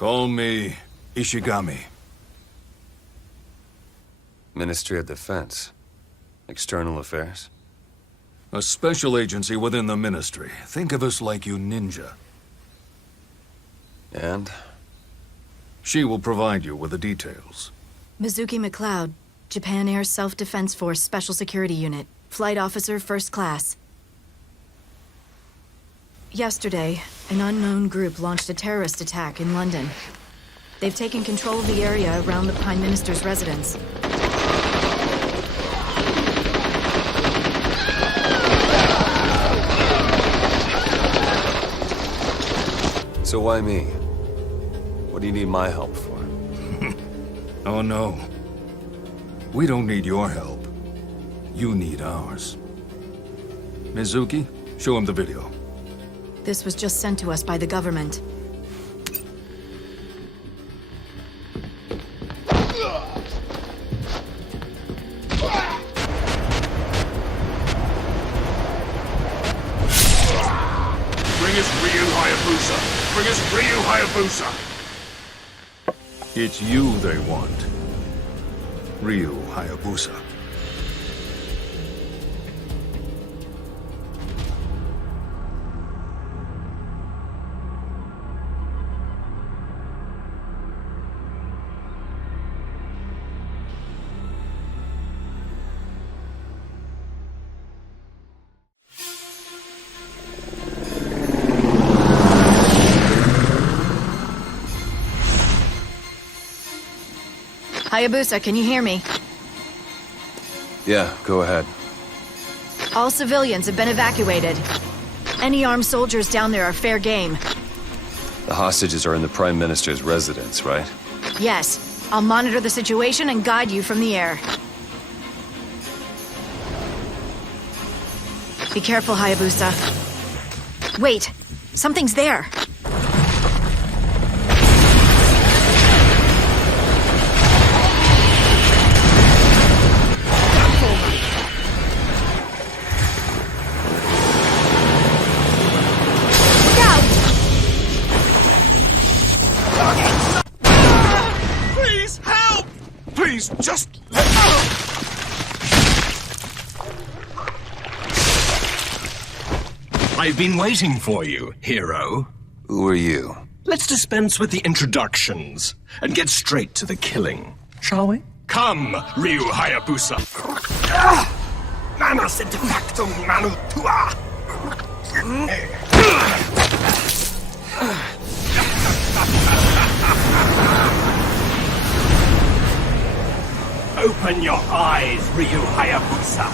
Call me Ishigami. Ministry of Defense. External Affairs. A special agency within the ministry. Think of us like you ninja. And? She will provide you with the details. Mizuki McLeod, Japan Air Self-Defense Force Special Security Unit. Flight Officer, First Class. Yesterday, an unknown group launched a terrorist attack in London. They've taken control of the area around the Prime Minister's residence. So why me? What do you need my help for? Oh no. We don't need your help. You need ours. Mizuki, show him the video. This was just sent to us by the government. Bring us Ryu Hayabusa! Bring us Ryu Hayabusa! It's you they want. Ryu Hayabusa. Hayabusa, can you hear me? Yeah, go ahead. All civilians have been evacuated. Any armed soldiers down there are fair game. The hostages are in the Prime Minister's residence, right? Yes. I'll monitor the situation and guide you from the air. Be careful, Hayabusa. Wait! Something's there! Just... I've been waiting for you, hero. Who are you? Let's dispense with the introductions and get straight to the killing, shall we? Come, Ryu Hayabusa. Mana sed factum manu tua. Open your eyes, Ryu Hayabusa.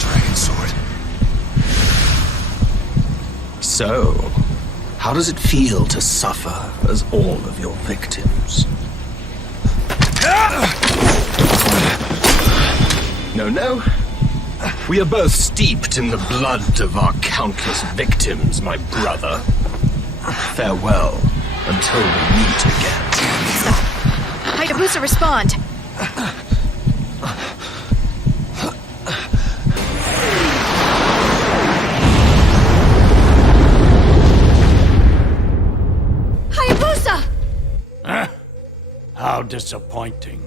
Dragon sword. So, how does it feel to suffer as all of your victims? No, no. We are both steeped in the blood of our countless victims, my brother. Farewell until we meet again. Hayabusa, respond! Hayabusa! How disappointing.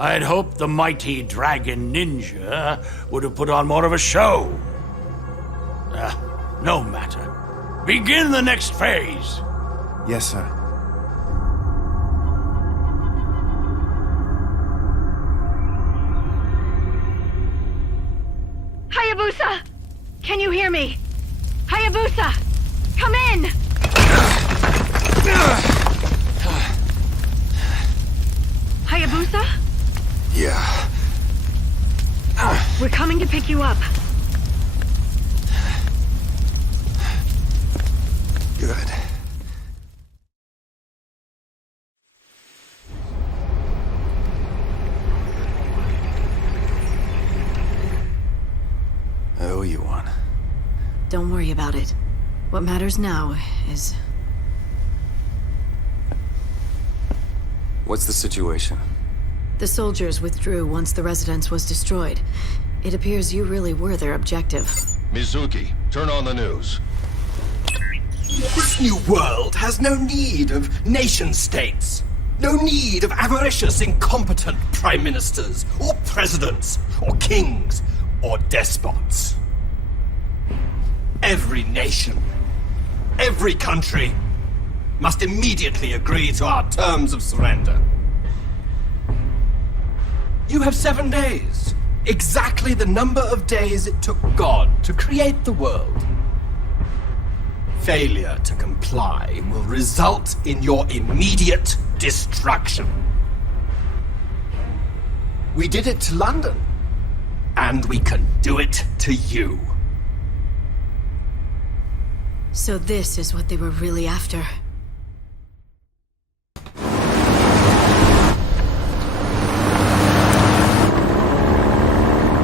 I had hoped the mighty dragon ninja would have put on more of a show. No matter. Begin the next phase. Yes, sir. Hayabusa! Can you hear me? Hayabusa! Come in! Hayabusa? Yeah. We're coming to pick you up. Good. I owe you one. Don't worry about it. What matters now is... What's the situation? The soldiers withdrew once the residence was destroyed. It appears you really were their objective. Mizuki, turn on the news. This new world has no need of nation-states. No need of avaricious, incompetent prime ministers, or presidents, or kings, or despots. Every nation, every country, must immediately agree to our terms of surrender. You have 7 days. Exactly the number of days it took God to create the world. Failure to comply will result in your immediate destruction. We did it to London, and we can do it to you. So this is what they were really after.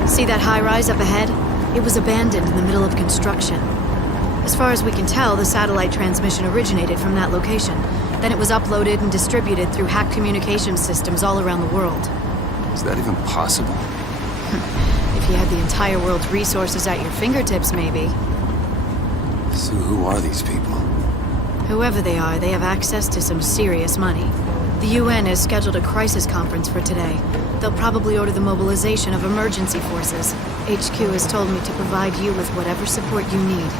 See that high-rise up ahead? It was abandoned in the middle of construction. As far as we can tell, the satellite transmission originated from that location. Then it was uploaded and distributed through hacked communication systems all around the world. Is that even possible? If you had the entire world's resources at your fingertips, maybe. So who are these people? Whoever they are, they have access to some serious money. The UN has scheduled a crisis conference for today. They'll probably order the mobilization of emergency forces. HQ has told me to provide you with whatever support you need.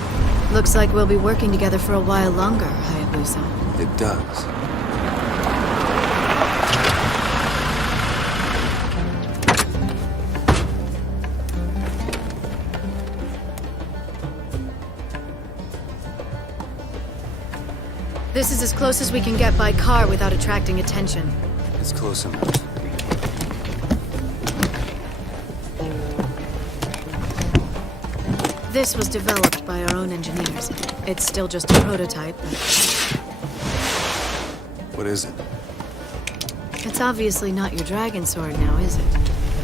Looks like we'll be working together for a while longer, Hayabusa. It does. This is as close as we can get by car without attracting attention. It's close enough. This was developed by our own engineers. It's still just a prototype, but What is it? it's obviously not your dragon sword now, is it?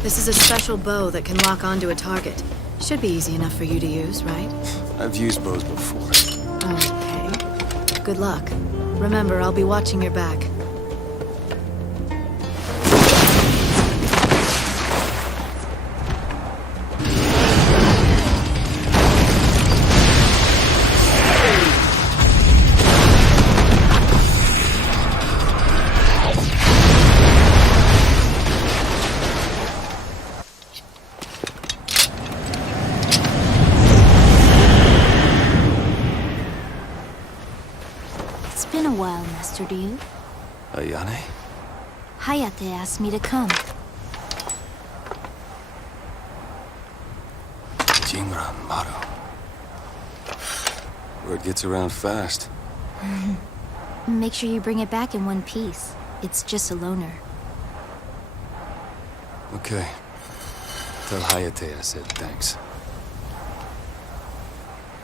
This is a special bow that can lock onto a target. Should be easy enough for you to use, right? I've used bows before. Okay. Good luck. Remember, I'll be watching your back. It's been a while, Master Ryu. Ayane? Hayate asked me to come. Jinra Maru. Word gets around fast. Make sure you bring it back in one piece. It's just a loaner. Okay. Tell Hayate I said thanks.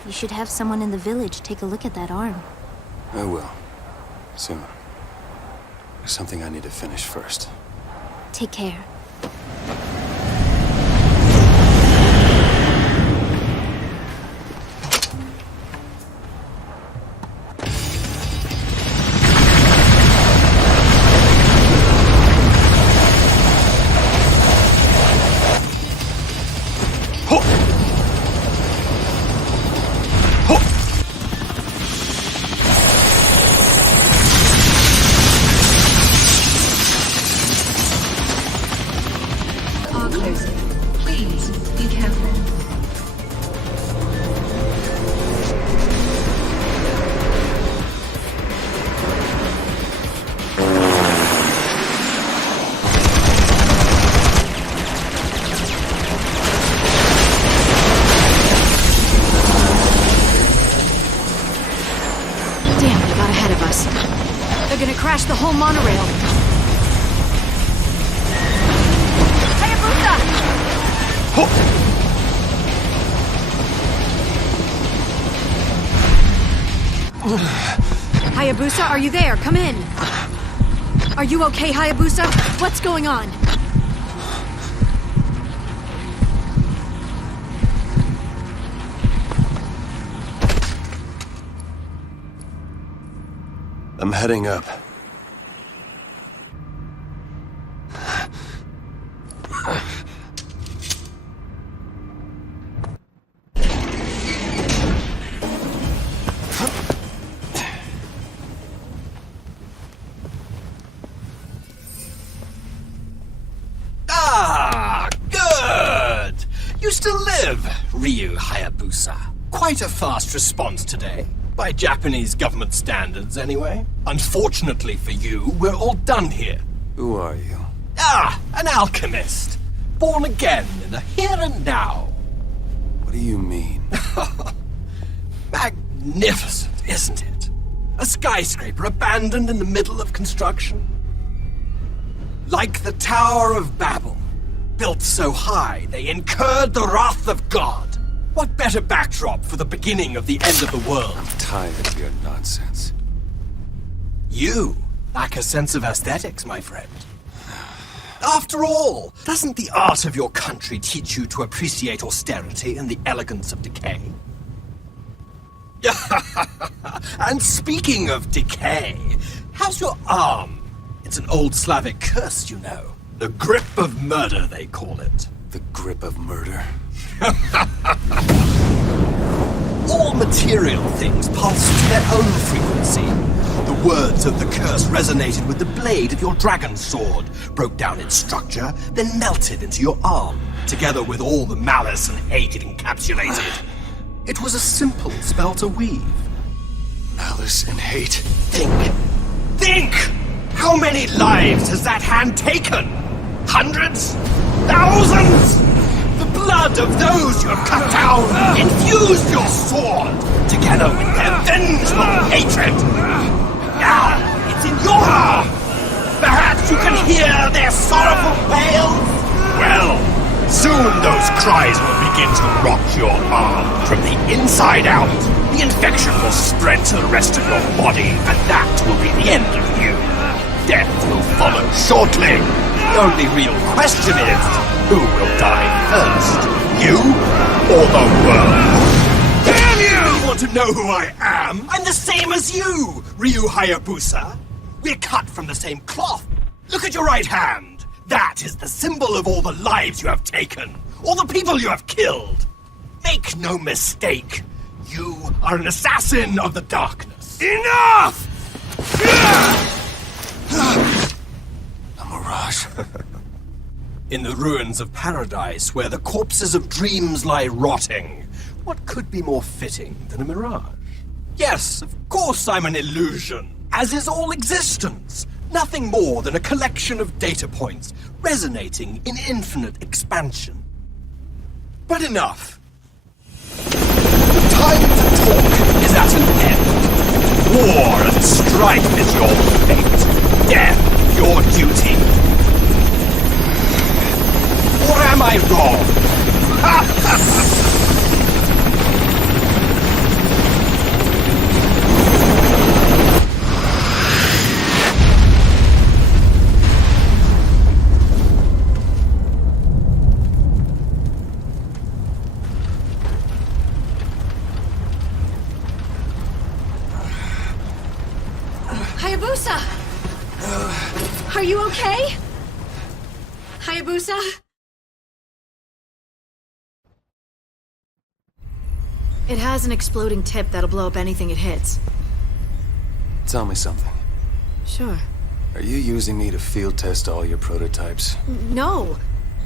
You should have someone in the village take a look at that arm. I will. Soon. There's something I need to finish first. Take care. Crash the whole monorail. Hayabusa! Hayabusa, are you there? Come in. Are you okay, Hayabusa? What's going on? I'm heading up. Ryu Hayabusa. Quite a fast response today. By Japanese government standards, anyway. Unfortunately for you, we're all done here. Who are you? Ah, an alchemist. Born again in the here and now. What do you mean? Magnificent, isn't it? A skyscraper abandoned in the middle of construction. Like the Tower of Babel. Built so high, they incurred the wrath of God. What better backdrop for the beginning of the end of the world? I'm tired of your nonsense. You lack a sense of aesthetics, my friend. After all, doesn't the art of your country teach you to appreciate austerity and the elegance of decay? And speaking of decay, how's your arm? It's an old Slavic curse, you know. The grip of murder, they call it. The grip of murder. All material things pulse to their own frequency. The words of the curse resonated with the blade of your dragon sword, broke down its structure, then melted into your arm, together with all the malice and hate it encapsulated. It was a simple spell to weave. Malice and hate. Think! Think! How many lives has that hand taken? Hundreds? Thousands? The blood of those you have cut down infused your sword, together with their vengeful hatred. Now, it's in your arm. Perhaps you can hear their sorrowful wails? Well, soon those cries will begin to rot your arm from the inside out. The infection will spread to the rest of your body, and that will be the end of you. Death will follow shortly. The only real question is, who will die first? You or the world? Damn you! You want to know who I am? I'm the same as you, Ryu Hayabusa. We're cut from the same cloth. Look at your right hand. That is the symbol of all the lives you have taken, all the people you have killed. Make no mistake, you are an assassin of the darkness. Enough! A mirage. In the ruins of paradise, where the corpses of dreams lie rotting, what could be more fitting than a mirage? Yes, of course I'm an illusion, as is all existence. Nothing more than a collection of data points, resonating in infinite expansion. But enough. The time to talk is at an end. War and strife is your fate. Death, your duty. Or am I wrong? Hayabusa! Are you okay? Hayabusa? It has an exploding tip that'll blow up anything it hits. Tell me something. Sure. Are you using me to field test all your prototypes? No.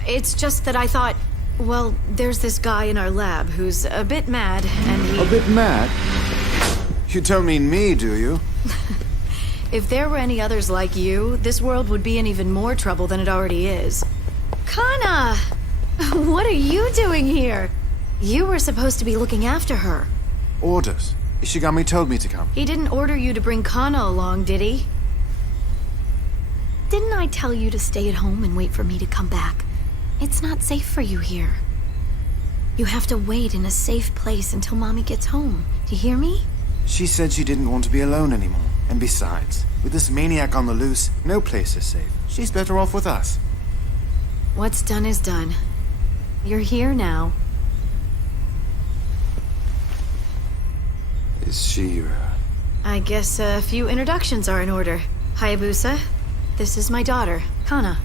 It's just that I thought, well, there's this guy in our lab who's a bit mad, and he... A bit mad? You don't mean me, do you? If there were any others like you, this world would be in even more trouble than it already is. Kana! What are you doing here? You were supposed to be looking after her. Orders. Ishigami told me to come. He didn't order you to bring Kana along, did he? Didn't I tell you to stay at home and wait for me to come back? It's not safe for you here. You have to wait in a safe place until Mommy gets home. Do you hear me? She said she didn't want to be alone anymore. And besides, with this maniac on the loose, no place is safe. She's better off with us. What's done is done. You're here now. Is she your... I guess a few introductions are in order. Hayabusa, this is my daughter, Kana.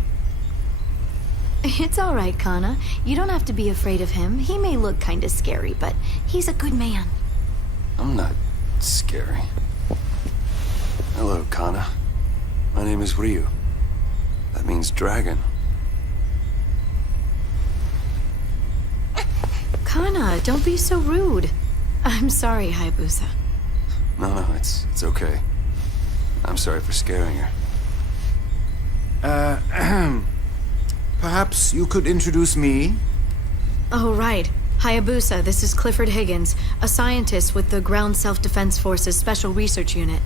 It's all right, Kana. You don't have to be afraid of him. He may look kinda scary, but he's a good man. I'm not scary. Hello, Kana. My name is Ryu. That means dragon. Kana, don't be so rude. I'm sorry, Hayabusa. No, it's okay. I'm sorry for scaring her. Perhaps you could introduce me? Oh, right. Hayabusa, this is Clifford Higgins, a scientist with the Ground Self-Defense Force's Special Research Unit.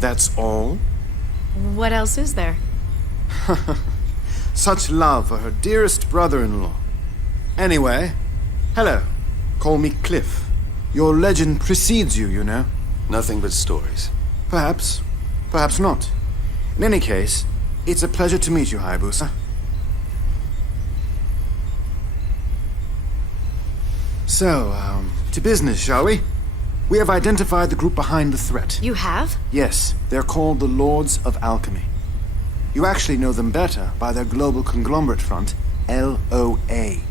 That's all? What else is there? Such love for her dearest brother-in-law. Anyway, hello. Call me Cliff. Your legend precedes you, you know. Nothing but stories. Perhaps. Perhaps not. In any case, it's a pleasure to meet you, Hayabusa. So, to business, shall we? We have identified the group behind the threat. You have? Yes, they're called the Lords of Alchemy. You actually know them better by their global conglomerate front, LOA.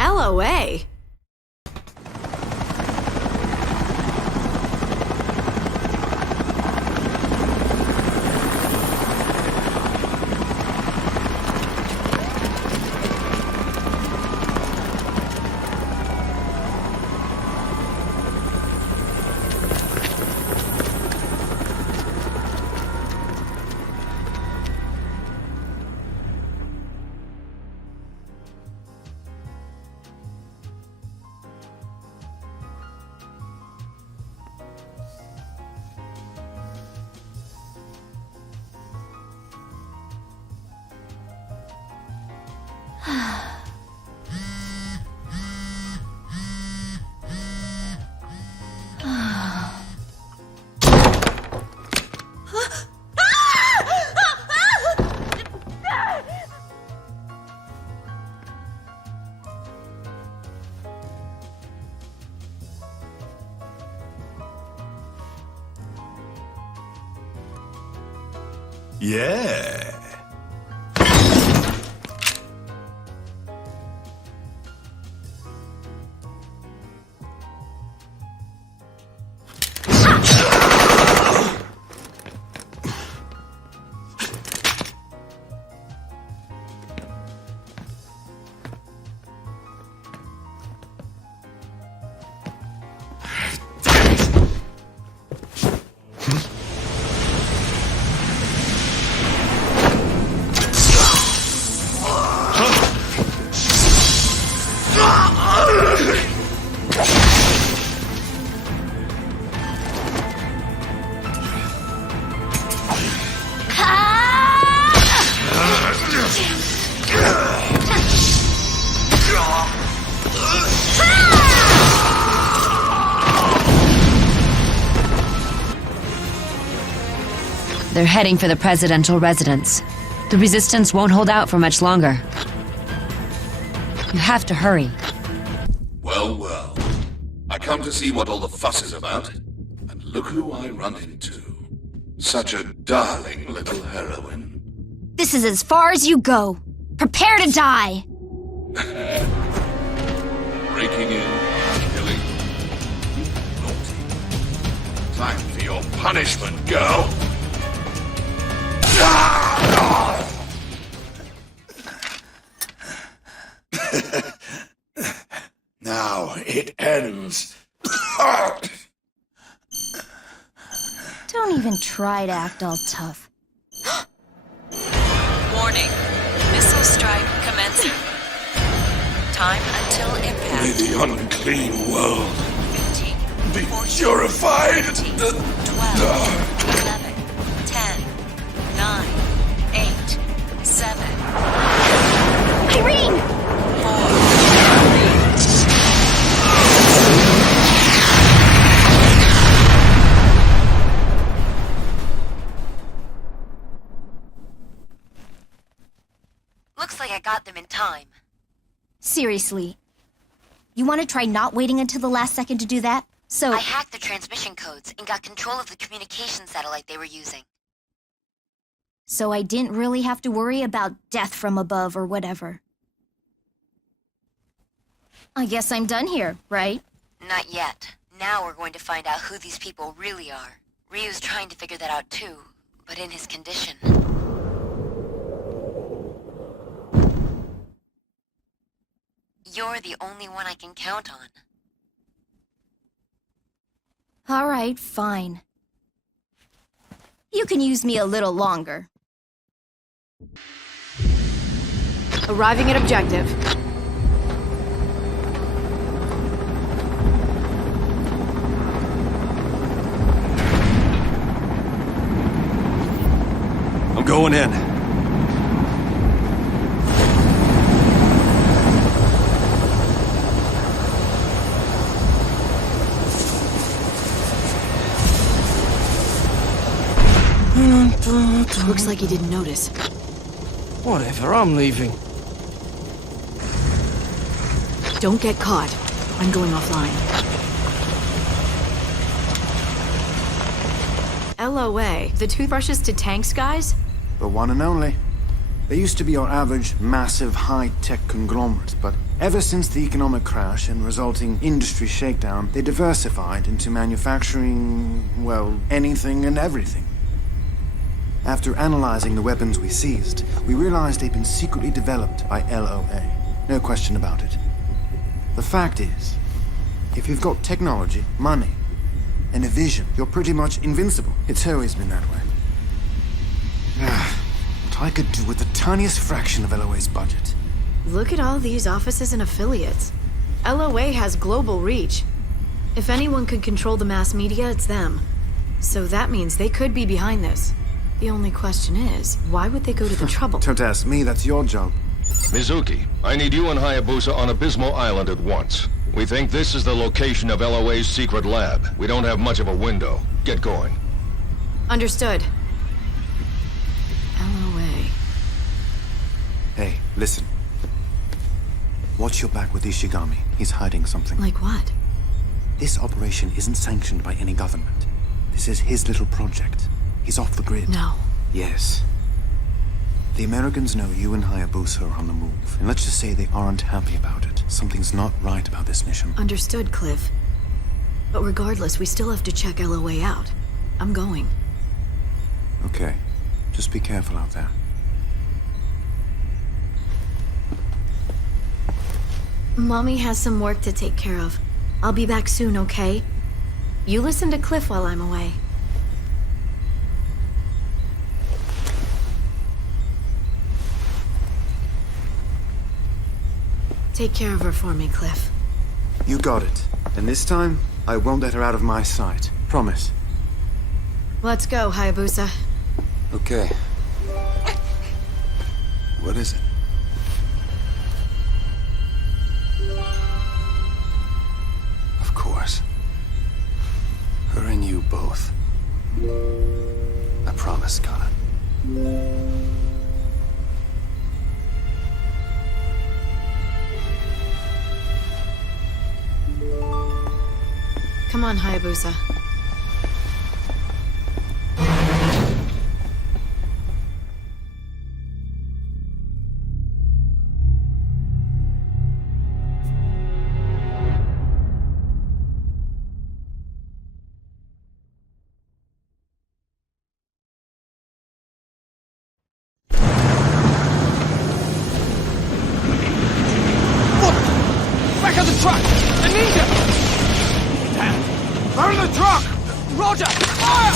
LOA? Yeah. They're heading for the presidential residence. The resistance won't hold out for much longer. You have to hurry. Well, well. I come to see what all the fuss is about. And look who I run into. Such a darling little heroine. This is as far as you go. Prepare to die! Breaking in, killing. Naughty. Time for your punishment, girl. Now it ends. Don't even try to act all tough. Warning. Missile strike commencing. Time until impact. May the unclean world 15, be 14, purified. 13, 12, 11, 10, 9, 8, 7, Irene! 4, Looks like I got them in time. Seriously. You want to try not waiting until the last second to do that? So I hacked the transmission codes and got control of the communication satellite they were using. So I didn't really have to worry about death from above or whatever. I guess I'm done here, right? Not yet. Now we're going to find out who these people really are. Ryu's trying to figure that out too, but in his condition. You're you're the only one I can count on. All right, fine. You can use me a little longer. Arriving at objective. I'm going in. Looks like he didn't notice. Whatever, I'm leaving. Don't get caught. I'm going offline. LOA, the toothbrushes to tanks guys? The one and only. They used to be your average, massive, high-tech conglomerate, but ever since the economic crash and resulting industry shakedown, they diversified into manufacturing, well, anything and everything. After analyzing the weapons we seized, we realized they'd been secretly developed by LOA. No question about it. The fact is, if you've got technology, money, and a vision, you're pretty much invincible. It's always been that way. What I could do with the tiniest fraction of LOA's budget. Look at all these offices and affiliates. LOA has global reach. If anyone could control the mass media, it's them. So that means they could be behind this. The only question is, why would they go to the trouble? Don't ask me, that's your job. Mizuki, I need you and Hayabusa on Abysmal Island at once. We think this is the location of LOA's secret lab. We don't have much of a window. Get going. Understood. LOA. Hey, listen. Watch your back with Ishigami. He's hiding something. Like what? This operation isn't sanctioned by any government. This is his little project. He's off the grid. No. Yes. The Americans know you and Hayabusa are on the move, and let's just say they aren't happy about it. Something's not right about this mission. Understood, Cliff. But regardless, we still have to check LOA out. I'm going. Okay. Just be careful out there. Mommy has some work to take care of. I'll be back soon, okay? You listen to Cliff while I'm away. Take care of her for me, Cliff. You got it. And this time, I won't let her out of my sight. Promise. Let's go, Hayabusa. Okay. What is it? Of course. Her and you both. I promise, Kana. Come on, Hayabusa. Back of the truck! The ninja! They're in the truck! Roger! Fire!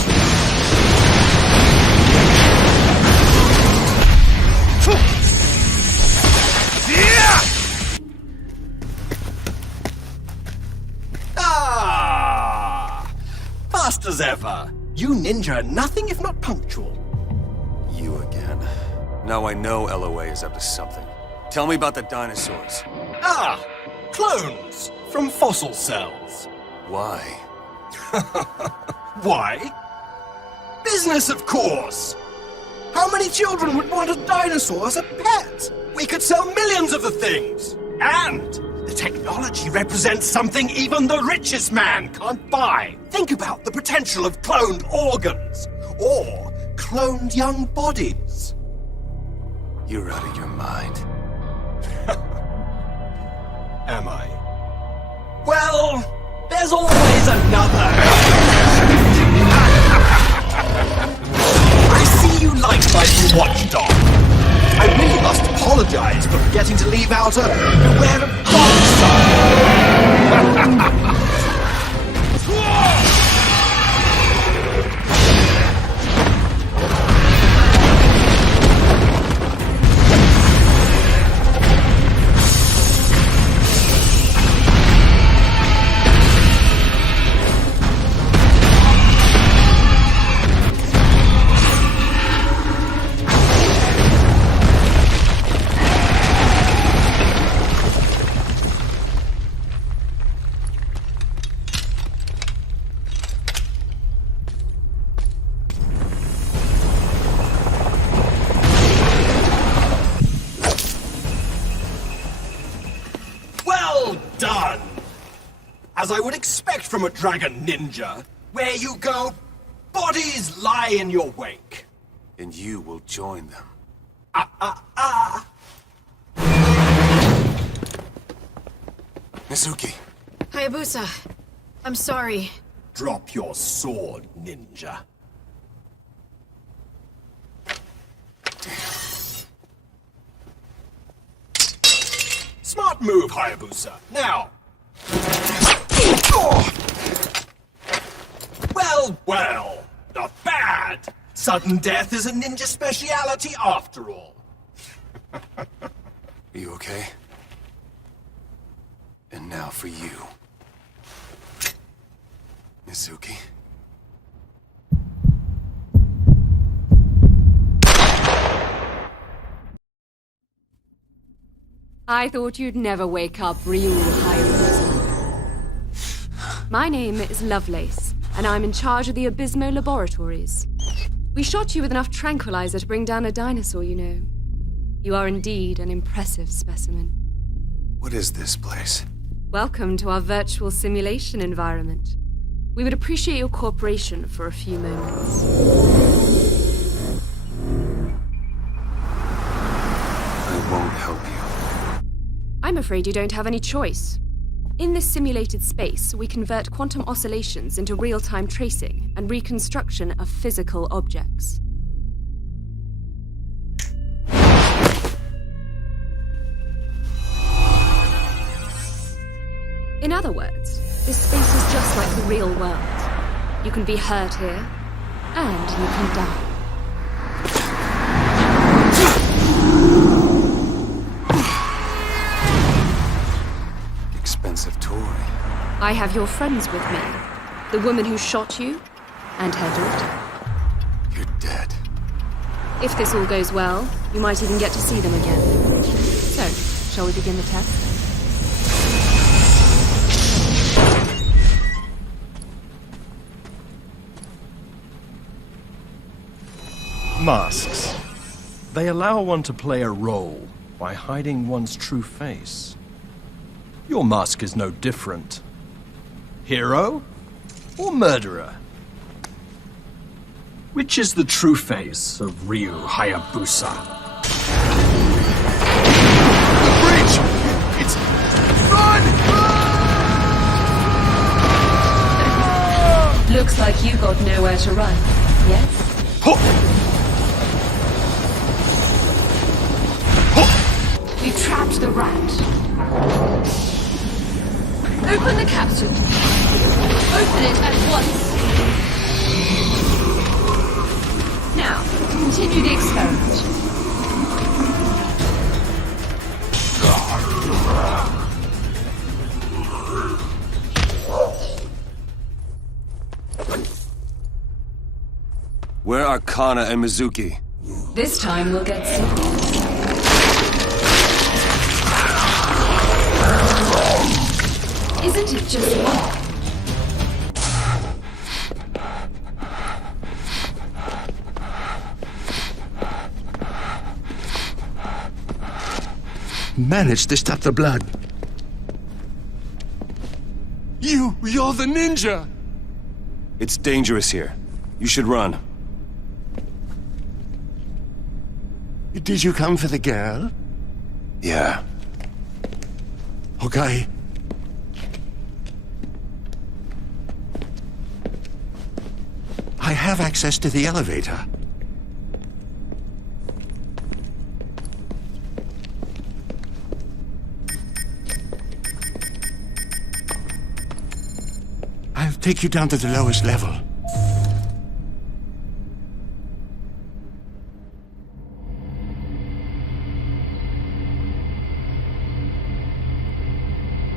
Yeah! Fast as ever. You ninja are nothing if not punctual. You again. Now I know LOA is up to something. Tell me about the dinosaurs. Clones from fossil cells. Why? Why? Business, of course! How many children would want a dinosaur as a pet? We could sell millions of the things! And the technology represents something even the richest man can't buy. Think about the potential of cloned organs, or cloned young bodies. You're out of your mind. Am I? Well, there's always another. I see you like my watchdog. I really must apologize apologize for forgetting to leave out a beware of dog sign. As I would expect from a dragon ninja, where you go, bodies lie in your wake. And you will join them. Mizuki. Hayabusa, I'm sorry. Drop your sword, ninja. Smart move, Hayabusa. Now. Well, well, not bad. Sudden death is a ninja speciality after all. Are you okay? And now for you. Mizuki. I thought you'd never wake up, Ryu Hayabusa. My name is Lovelace, and I'm in charge of the Abysmo Laboratories. We shot you with enough tranquilizer to bring down a dinosaur, you know. You are indeed an impressive specimen. What is this place? Welcome to our virtual simulation environment. We would appreciate your cooperation for a few moments. I won't help you. I'm afraid you don't have any choice. In this simulated space, we convert quantum oscillations into real-time tracing and reconstruction of physical objects. In other words, this space is just like the real world. You can be hurt here, and you can die. Expensive toy. I have your friends with me. The woman who shot you, and her daughter. You're dead. If this all goes well, you might even get to see them again. So, shall we begin the test? Masks. They allow one to play a role by hiding one's true face. Your mask is no different. Hero or murderer? Which is the true face of Ryu Hayabusa? The bridge! It's... Run! Looks like you got nowhere to run, yes? You trapped the rat. Open the capsule. Open it at once. Now, continue the experiment. Where are Kana and Mizuki? This time we'll get sick. Isn't it just one? Managed to stop the blood. You're the ninja! It's dangerous here. You should run. Did you come for the girl? Yeah. Okay. I have access to the elevator. I'll take you down to the lowest level.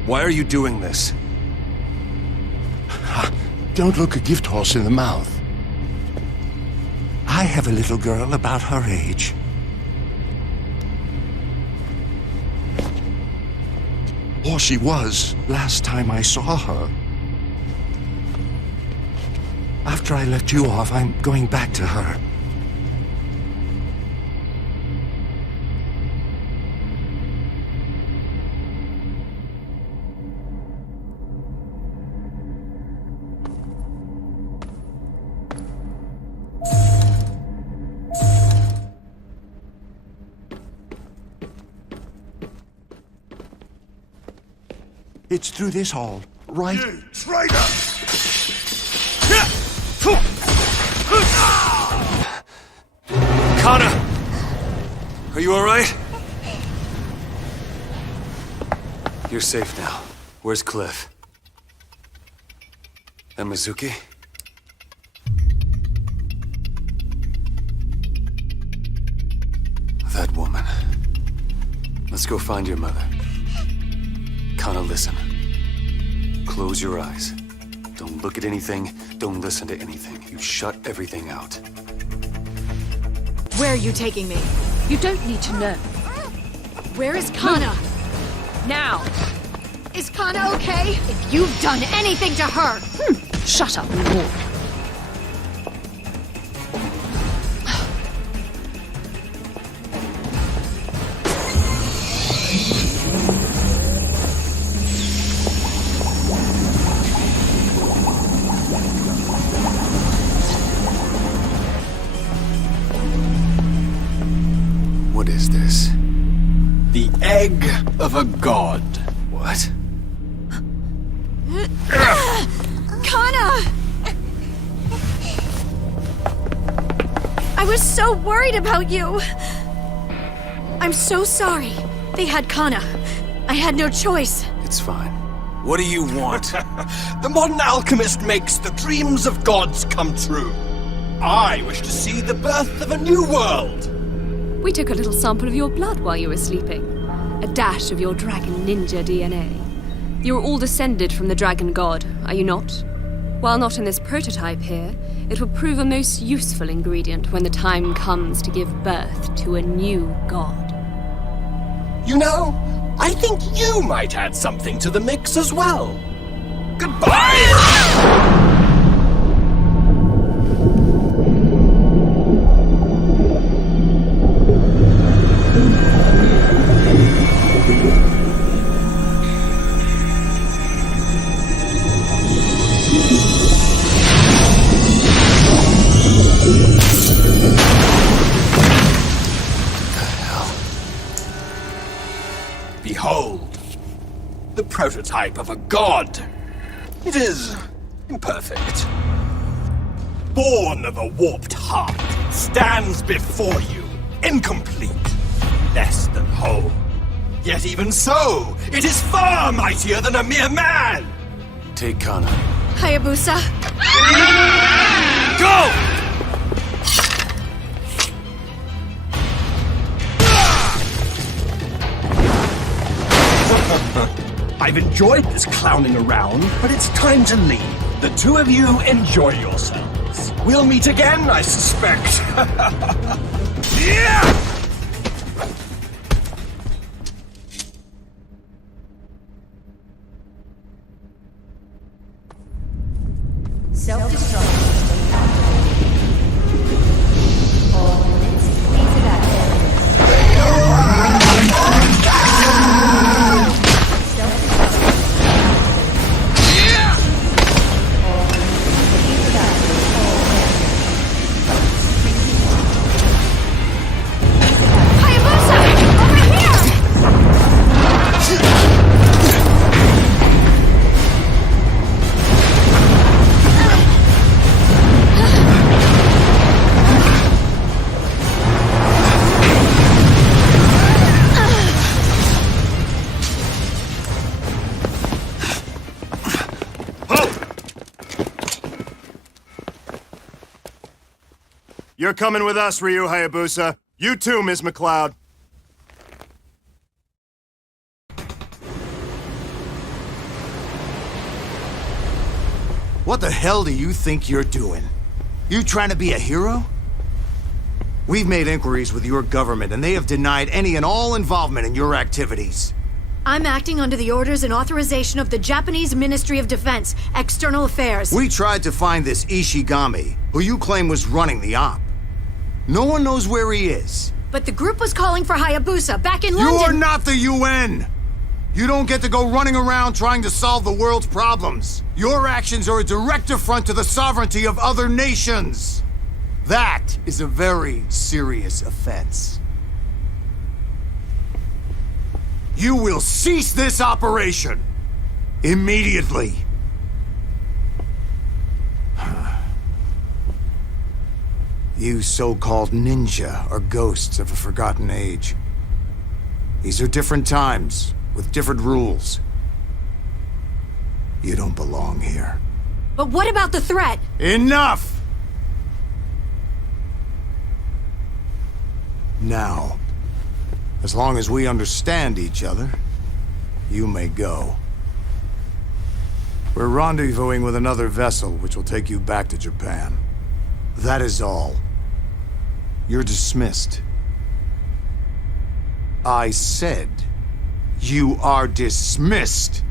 Why are you doing this? Don't look a gift horse in the mouth. I have a little girl about her age. Or she was last time I saw her. After I let you off, I'm going back to her. It's through this hall, right? You traitor! Kana! Are you alright? You're safe now. Where's Cliff? And Mizuki? That woman. Let's go find your mother. Kana, listen. Close your eyes. Don't look at anything. Don't listen to anything. You shut everything out. Where are you taking me? You don't need to know. Where is Kana? Now! Is Kana okay? If you've done anything to her! Shut up and walk. What is this? The egg of a god. What? Kana! I was so worried about you! I'm so sorry. They had Kana. I had no choice. It's fine. What do you want? The modern alchemist makes the dreams of gods come true. I wish to see the birth of a new world. We took a little sample of your blood while you were sleeping. A dash of your dragon ninja DNA. You are all descended from the dragon god, are you not? While not in this prototype here, it will prove a most useful ingredient when the time comes to give birth to a new god. You know, I think you might add something to the mix as well. Goodbye! Behold, the prototype of a god. It is imperfect. Born of a warped heart, it stands before you, incomplete, less than whole. Yet even so, it is far mightier than a mere man! Take Kana. Hayabusa. Go! I've enjoyed this clowning around, but it's time to leave. The two of you enjoy yourselves. We'll meet again, I suspect. Yeah! Self-destruct. All units, please evacuate. You're coming with us, Ryu Hayabusa. You too, Ms. McLeod. What the hell do you think you're doing? You trying to be a hero? We've made inquiries with your government, and they have denied any and all involvement in your activities. I'm acting under the orders and authorization of the Japanese Ministry of Defense, External Affairs. We tried to find this Ishigami, who you claim was running the op. No one knows where he is. But the group was calling for Hayabusa back in London. You're not the UN! You don't get to go running around trying to solve the world's problems. Your actions are a direct affront to the sovereignty of other nations. That is a very serious offense. You will cease this operation immediately. You so-called ninja are ghosts of a forgotten age. These are different times, with different rules. You don't belong here. But what about the threat? Enough! Now, as long as we understand each other, you may go. We're rendezvousing with another vessel, which will take you back to Japan. That is all. You're dismissed. I said, you are dismissed.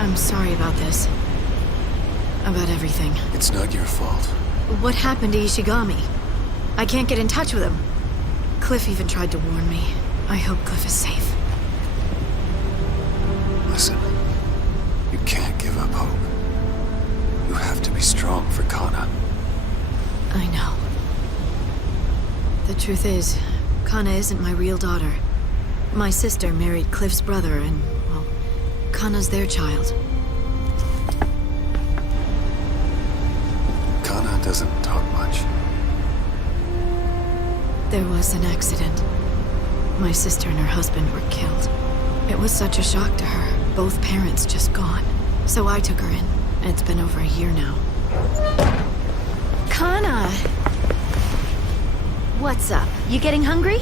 I'm sorry about this. About everything. It's not your fault. What happened to Ishigami? I can't get in touch with him. Cliff even tried to warn me. I hope Cliff is safe. Listen, you can't give up hope. You have to be strong for Kana. I know. The truth is, Kana isn't my real daughter. My sister married Cliff's brother, and, well, Kana's their child. Kana doesn't talk much. There was an accident. My sister and her husband were killed. It was such a shock to her. Both parents just gone. So I took her in. It's been over a year now. Kana! What's up? You getting hungry?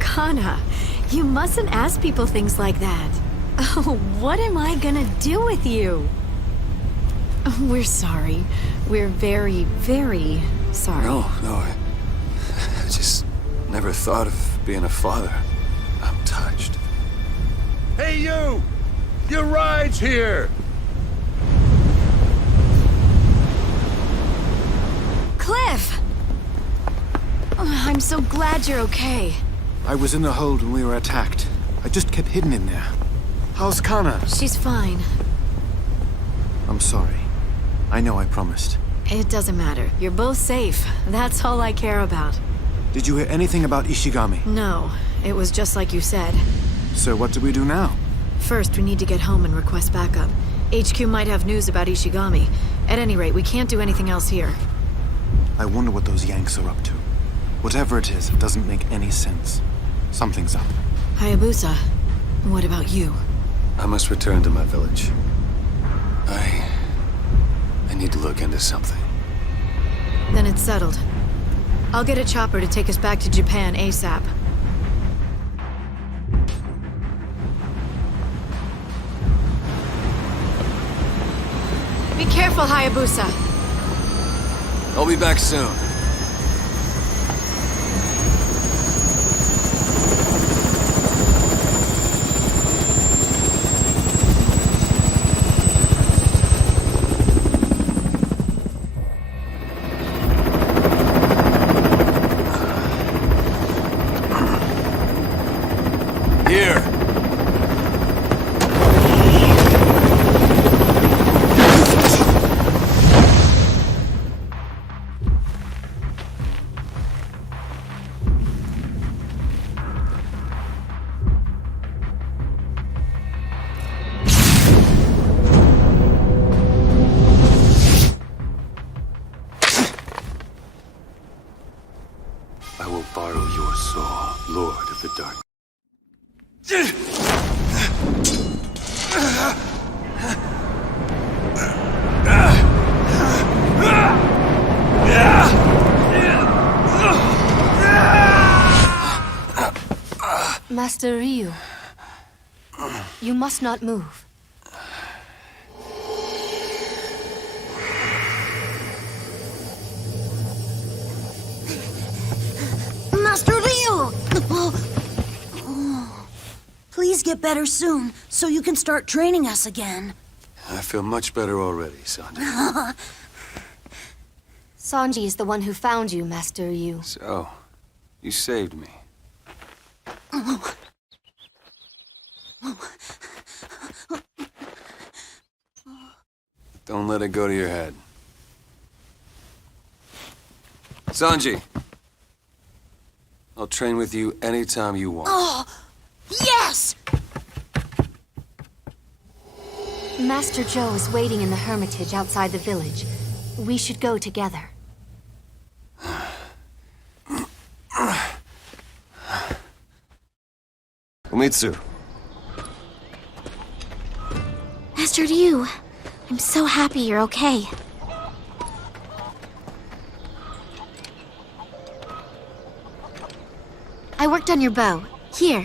Kana, you mustn't ask people things like that. Oh, what am I gonna do with you? We're sorry. We're very, very sorry. No, I just never thought of being a father. I'm touched. Hey, you! Your ride's here! Cliff! Oh, I'm so glad you're okay. I was in the hold when we were attacked. I just kept hidden in there. How's Kana? She's fine. I'm sorry. I know I promised. It doesn't matter. You're both safe. That's all I care about. Did you hear anything about Ishigami? No. It was just like you said. So what do we do now? First, we need to get home and request backup. HQ might have news about Ishigami. At any rate, we can't do anything else here. I wonder what those Yanks are up to. Whatever it is, it doesn't make any sense. Something's up. Hayabusa, what about you? I must return to my village. I need to look into something. Then it's settled. I'll get a chopper to take us back to Japan ASAP. Be careful, Hayabusa. I'll be back soon. Here. your soul, Lord of the Dark. Master Ryu, you must not move. Master Ryu! Please get better soon, so you can start training us again. I feel much better already, Sanji. Sanji is the one who found you, Master Ryu. So, you saved me. Don't let it go to your head. Sanji! I'll train with you anytime you want. Oh, yes! Master Joe is waiting in the hermitage outside the village. We should go together. Umitsu. Master Ryu, I'm so happy you're okay. I worked on your bow. Here.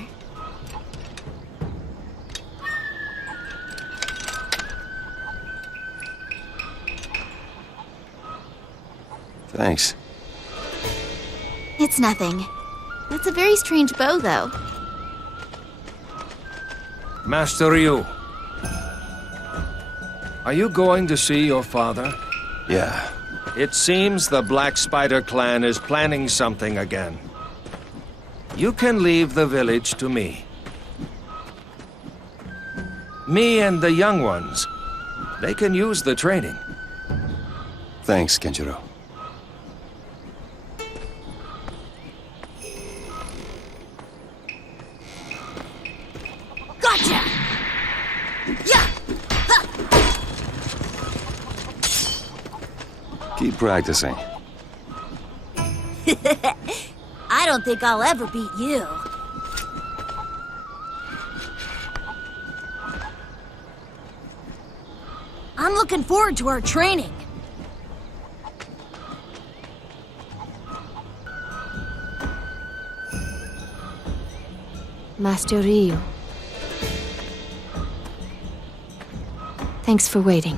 Thanks. It's nothing. That's a very strange bow, though. Master Ryu, are you going to see your father? Yeah. It seems the Black Spider clan is planning something again. You can leave the village to me. Me and the young ones. They can use the training. Thanks, Kenjiro. Gotcha! Yeah! Keep practicing. I don't think I'll ever beat you. I'm looking forward to our training. Master Ryu. Thanks for waiting.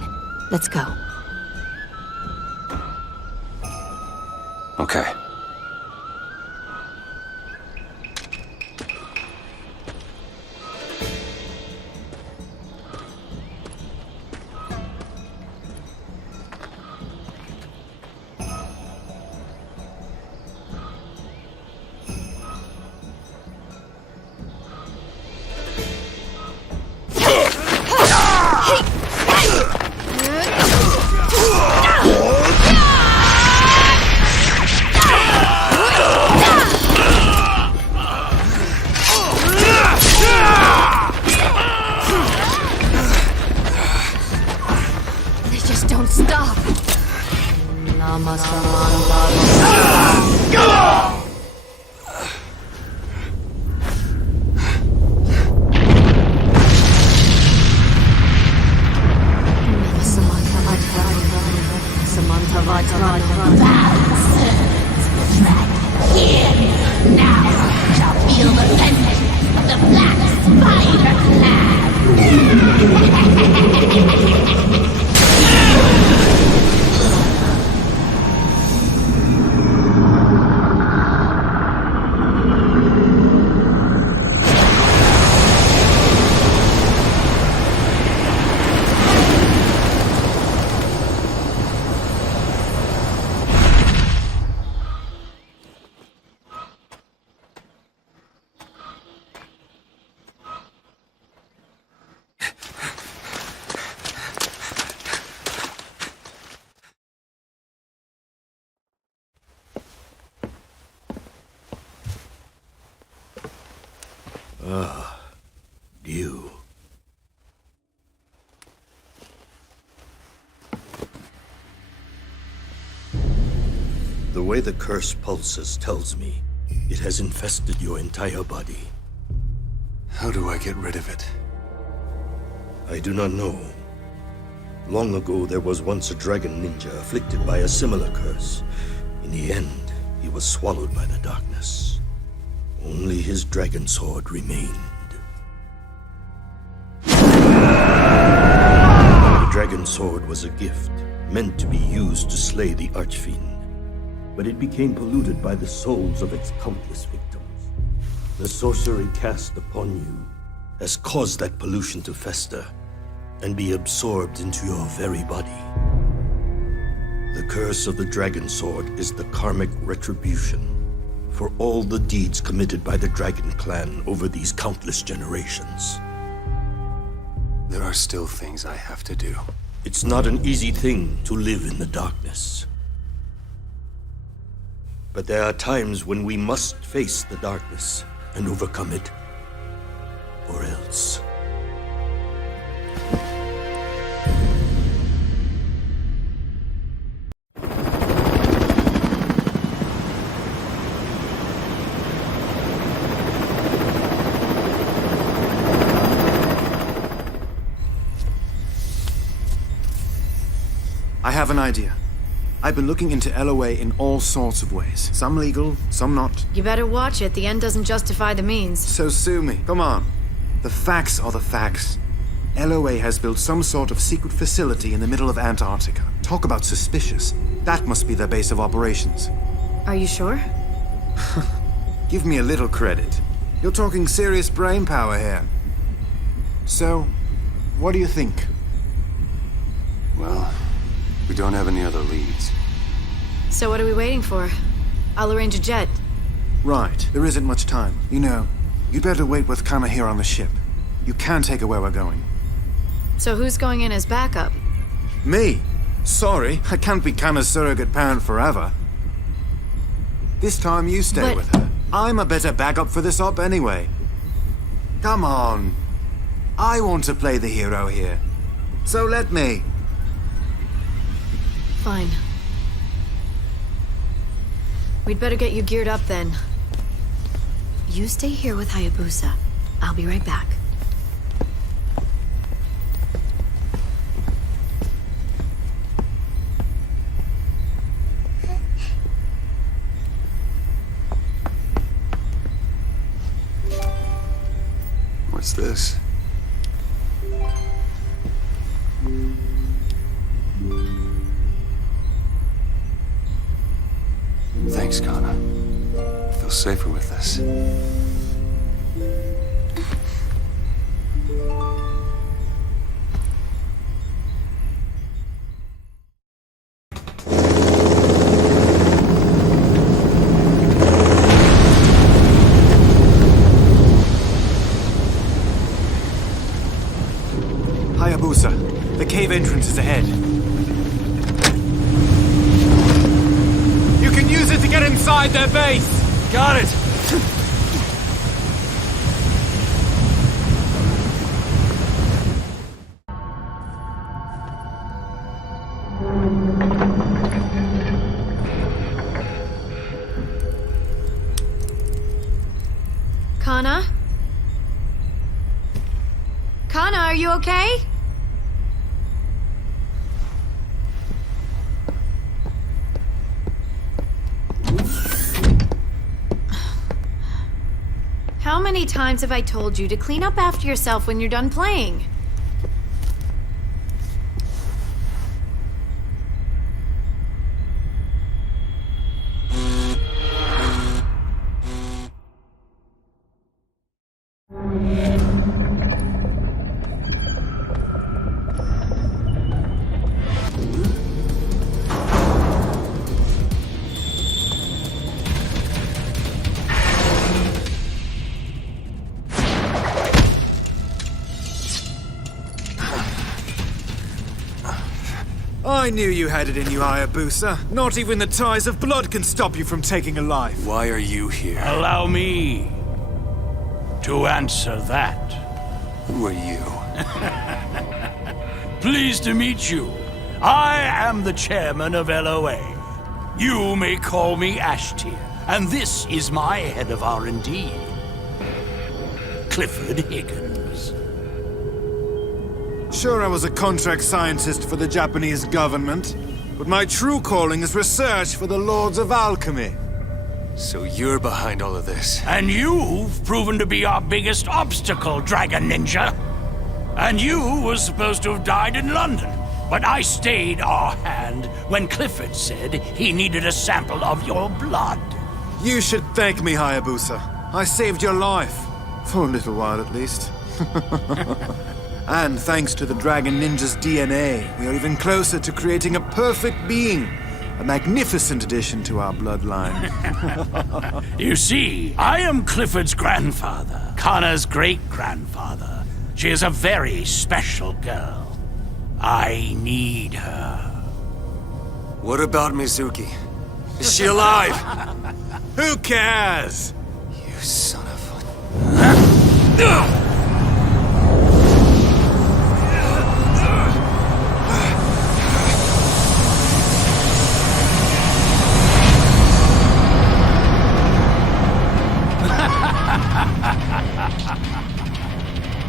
Let's go. Okay. They just don't stop. Feel the vengeance of the Black Spider You. The way the curse pulses tells me It has infested your entire body. How do I get rid of it? I do not know. Long ago, there was once a dragon ninja afflicted by a similar curse. In the end, he was swallowed by the darkness. Only his dragon sword remained. The dragon sword was a gift, meant to be used to slay the archfiend. But it became polluted by the souls of its countless victims. The sorcery cast upon you has caused that pollution to fester and be absorbed into your very body. The curse of the dragon sword is the karmic retribution for all the deeds committed by the dragon clan over these countless generations. There are still things I have to do. It's not an easy thing to live in the darkness. But there are times when we must face the darkness and overcome it, or else. I have an idea. I've been looking into LOA in all sorts of ways. Some legal, some not. You better watch it. The end doesn't justify the means. So sue me. Come on. The facts are the facts. LOA has built some sort of secret facility in the middle of Antarctica. Talk about suspicious. That must be their base of operations. Are you sure? Give me a little credit. You're talking serious brain power here. So, what do you think? Well, we don't have any other leads. So what are we waiting for? I'll arrange a jet. Right. There isn't much time. You know, you'd better wait with Kana here on the ship. You can take her where we're going. So who's going in as backup? Me? Sorry, I can't be Kana's surrogate parent forever. This time you stay with her. I'm a better backup for this op anyway. Come on. I want to play the hero here. So let me. Fine. We'd better get you geared up then. You stay here with Hayabusa. I'll be right back. What's this? Thanks, Kana. I feel safer with this. Hayabusa, the cave entrance is ahead. You can use it to get inside their base! Got it! Kana? Kana, are you okay? How many times have I told you to clean up after yourself when you're done playing? I knew you had it in you, Hayabusa. Not even the ties of blood can stop you from taking a life. Why are you here? Allow me to answer that. Who are you? Pleased to meet you. I am the chairman of LOA. You may call me Ashtier. And this is my head of R&D, Clifford Higgins. Sure, I was a contract scientist for the Japanese government, but my true calling is research for the Lords of Alchemy. So you're behind all of this. And you've proven to be our biggest obstacle, Dragon Ninja. And you were supposed to have died in London. But I stayed our hand when Clifford said he needed a sample of your blood. You should thank me, Hayabusa. I saved your life. For a little while, at least. And thanks to the Dragon Ninja's DNA, we are even closer to creating a perfect being. A magnificent addition to our bloodline. You see, I am Clifford's grandfather, Kanna's great-grandfather. She is a very special girl. I need her. What about Mizuki? Is she alive? Who cares? You son of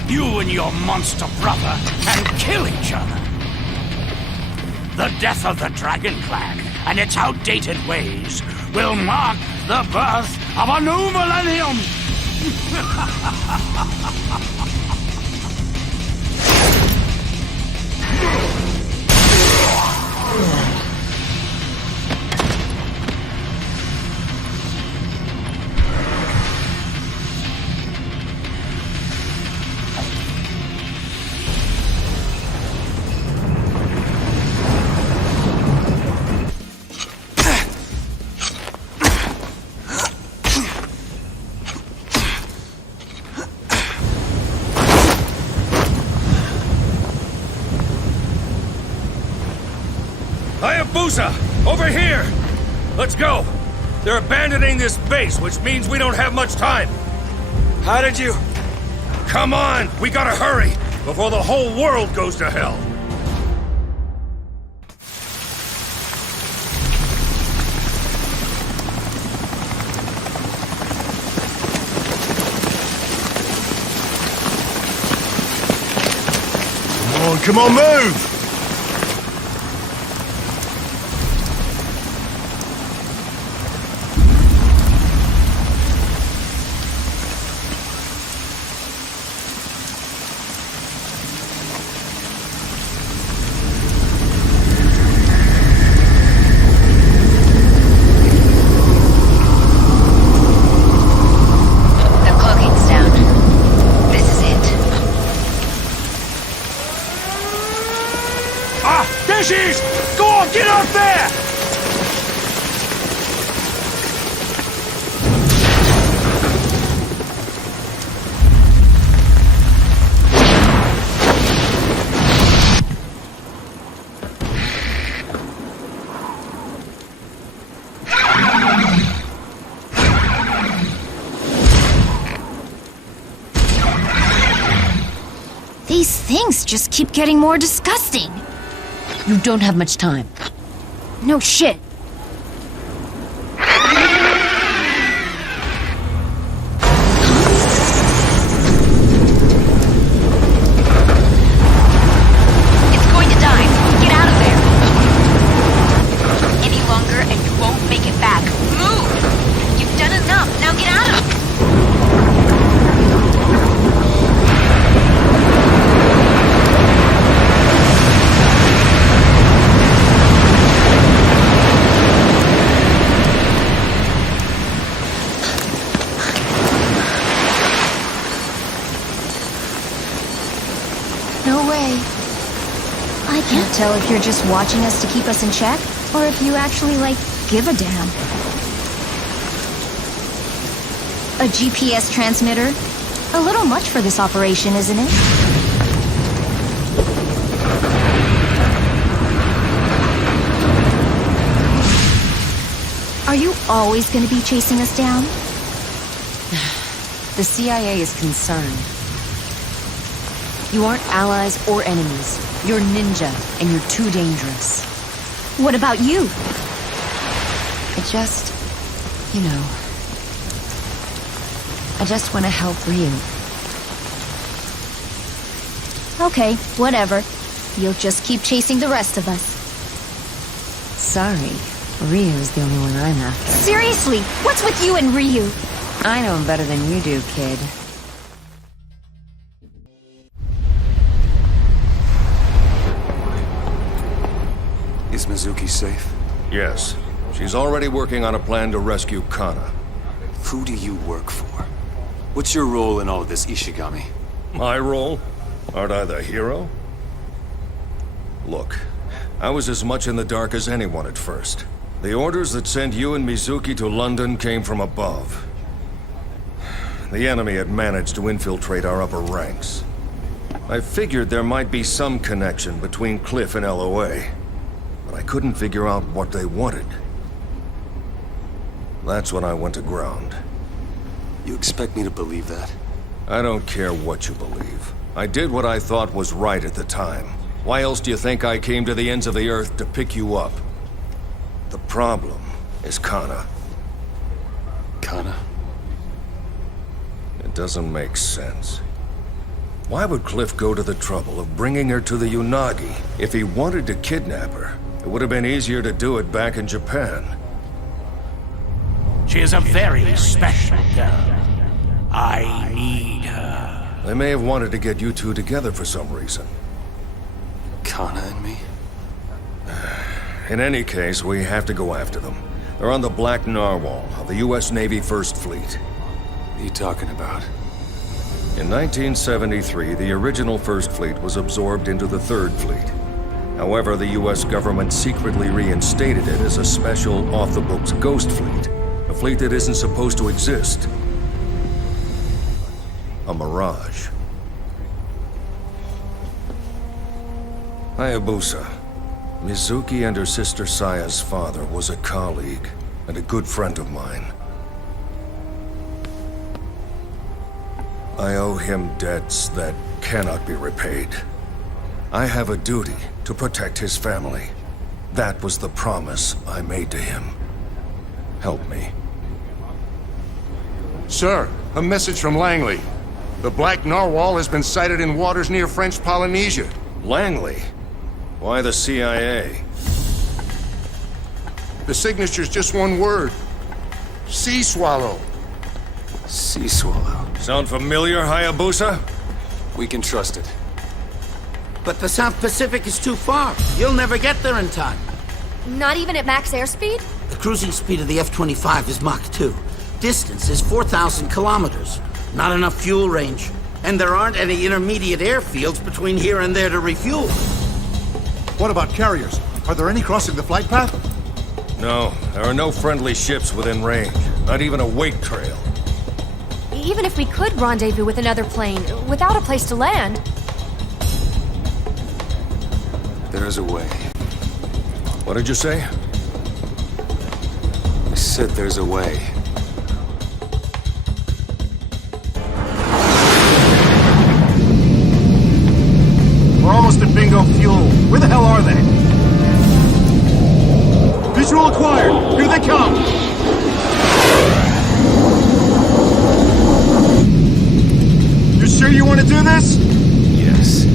You and your monster brother can kill each other. The death of the Dragon Clan and its outdated ways will mark the birth of a new millennium. Hayabusa! Over here! Let's go! They're abandoning this base, which means we don't have much time. How did you... Come on! We gotta hurry! Before the whole world goes to hell! Come on, move! Go on, get up there! These things just keep getting more disgusting. You don't have much time. No shit. It's going to die. Get out of there. Any longer and you won't make it back. Move! You've done enough. Now get out of it. I can't tell if you're just watching us to keep us in check, or if you actually, give a damn. A GPS transmitter? A little much for this operation, isn't it? Are you always going to be chasing us down? The CIA is concerned. You aren't allies or enemies. You're ninja, and you're too dangerous. What about you? You know, I just want to help Ryu. Okay, whatever. You'll just keep chasing the rest of us. Sorry, Ryu's the only one I'm after. Seriously, what's with you and Ryu? I know him better than you do, kid. Is Mizuki safe? Yes. She's already working on a plan to rescue Kana. Who do you work for? What's your role in all of this, Ishigami? My role? Aren't I the hero? Look, I was as much in the dark as anyone at first. The orders that sent you and Mizuki to London came from above. The enemy had managed to infiltrate our upper ranks. I figured there might be some connection between Cliff and LOA, but I couldn't figure out what they wanted. That's when I went to ground. You expect me to believe that? I don't care what you believe. I did what I thought was right at the time. Why else do you think I came to the ends of the earth to pick you up? The problem is Kana. Kana? It doesn't make sense. Why would Cliff go to the trouble of bringing her to the Unagi? If he wanted to kidnap her, it would have been easier to do it back in Japan. She is a very special girl. I need her. They may have wanted to get you two together for some reason. Kana and me? In any case, we have to go after them. They're on the Black Narwhal of the U.S. Navy First Fleet. What are you talking about? In 1973, the original First Fleet was absorbed into the Third Fleet. However, the U.S. government secretly reinstated it as a special, off-the-books ghost fleet. A fleet that isn't supposed to exist. A mirage. Hayabusa. Mizuki and her sister Saya's father was a colleague and a good friend of mine. I owe him debts that cannot be repaid. I have a duty to protect his family. That was the promise I made to him. Help me. Sir, a message from Langley. The Black Narwhal has been sighted in waters near French Polynesia. Langley? Why the CIA? The signature's just one word. Sea swallow. Sea swallow. Sound familiar, Hayabusa? We can trust it. But the South Pacific is too far. You'll never get there in time. Not even at max airspeed? The cruising speed of the F-25 is Mach 2. Distance is 4,000 kilometers. Not enough fuel range. And there aren't any intermediate airfields between here and there to refuel. What about carriers? Are there any crossing the flight path? No, there are no friendly ships within range. Not even a wake trail. Even if we could rendezvous with another plane, without a place to land... There's a way. What did you say? I said there's a way. We're almost at bingo fuel. Where the hell are they? Visual acquired. Here they come. You sure you want to do this? Yes.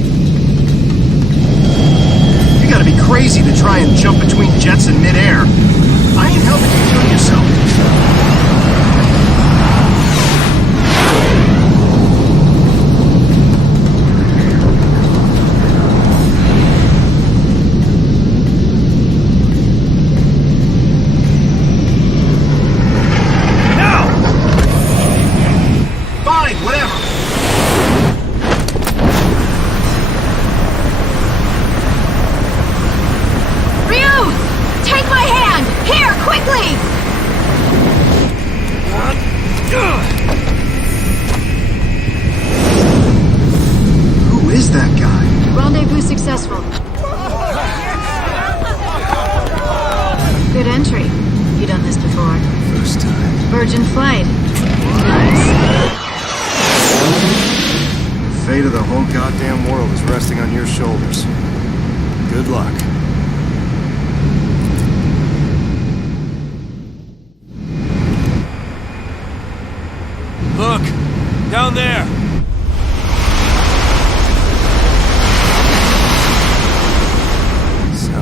You gotta be crazy to try and jump between jets in midair. I ain't helping you kill yourself. Good entry. You done this before? First time. Virgin flight. Nice. The fate of the whole goddamn world is resting on your shoulders. Good luck. Look! Down there! So,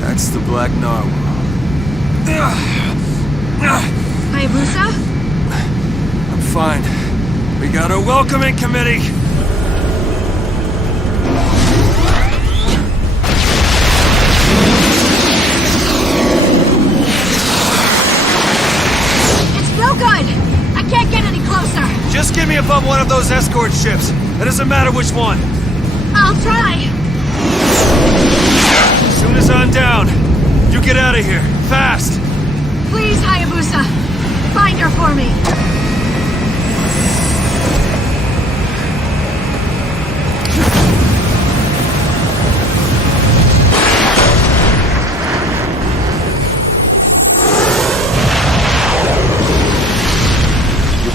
that's the Black Narwhal. Hayabusa? I'm fine. We got a welcoming committee! No good! I can't get any closer! Just get me above one of those escort ships. It doesn't matter which one. I'll try! As soon as I'm down, you get out of here. Fast! Please, Hayabusa! Find her for me!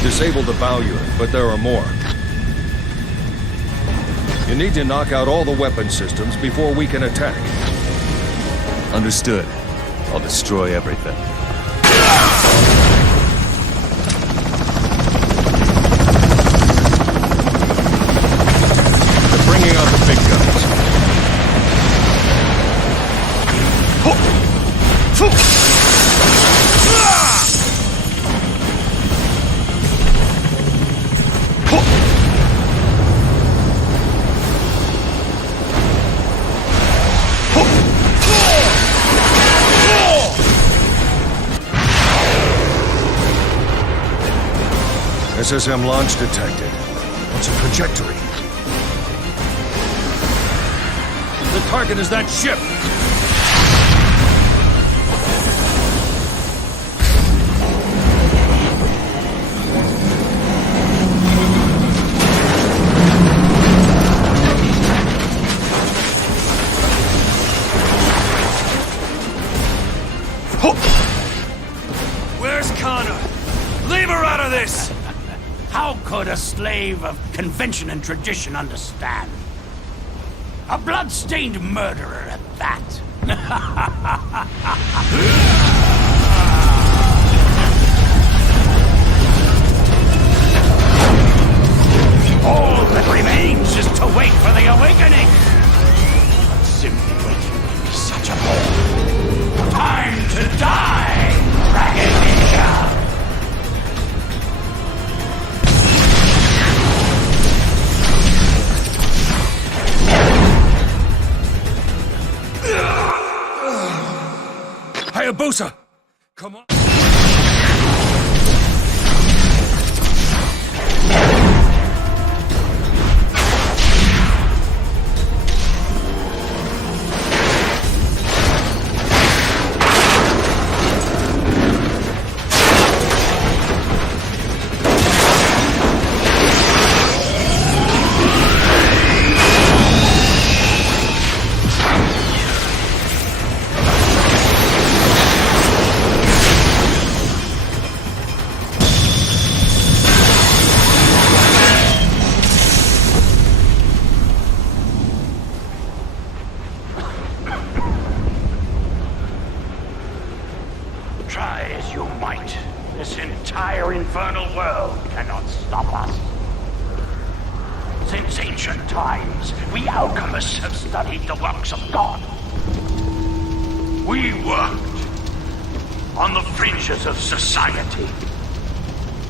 Disabled the bow unit, but there are more. You need to knock out all the weapon systems before we can attack. Understood. I'll destroy everything. They're bringing out the big guns. SSM launch detected. What's a trajectory? The target is that ship! Where's Connor? Leave her out of this! How could a slave of convention and tradition understand? A blood-stained murderer at that. All that remains is to wait for the awakening. Simply waiting would be such a bore. Time to die, Dragon Ninja! Hayabusa! Come on! Try as you might, this entire infernal world cannot stop us. Since ancient times, we alchemists have studied the works of God. We worked on the fringes of society,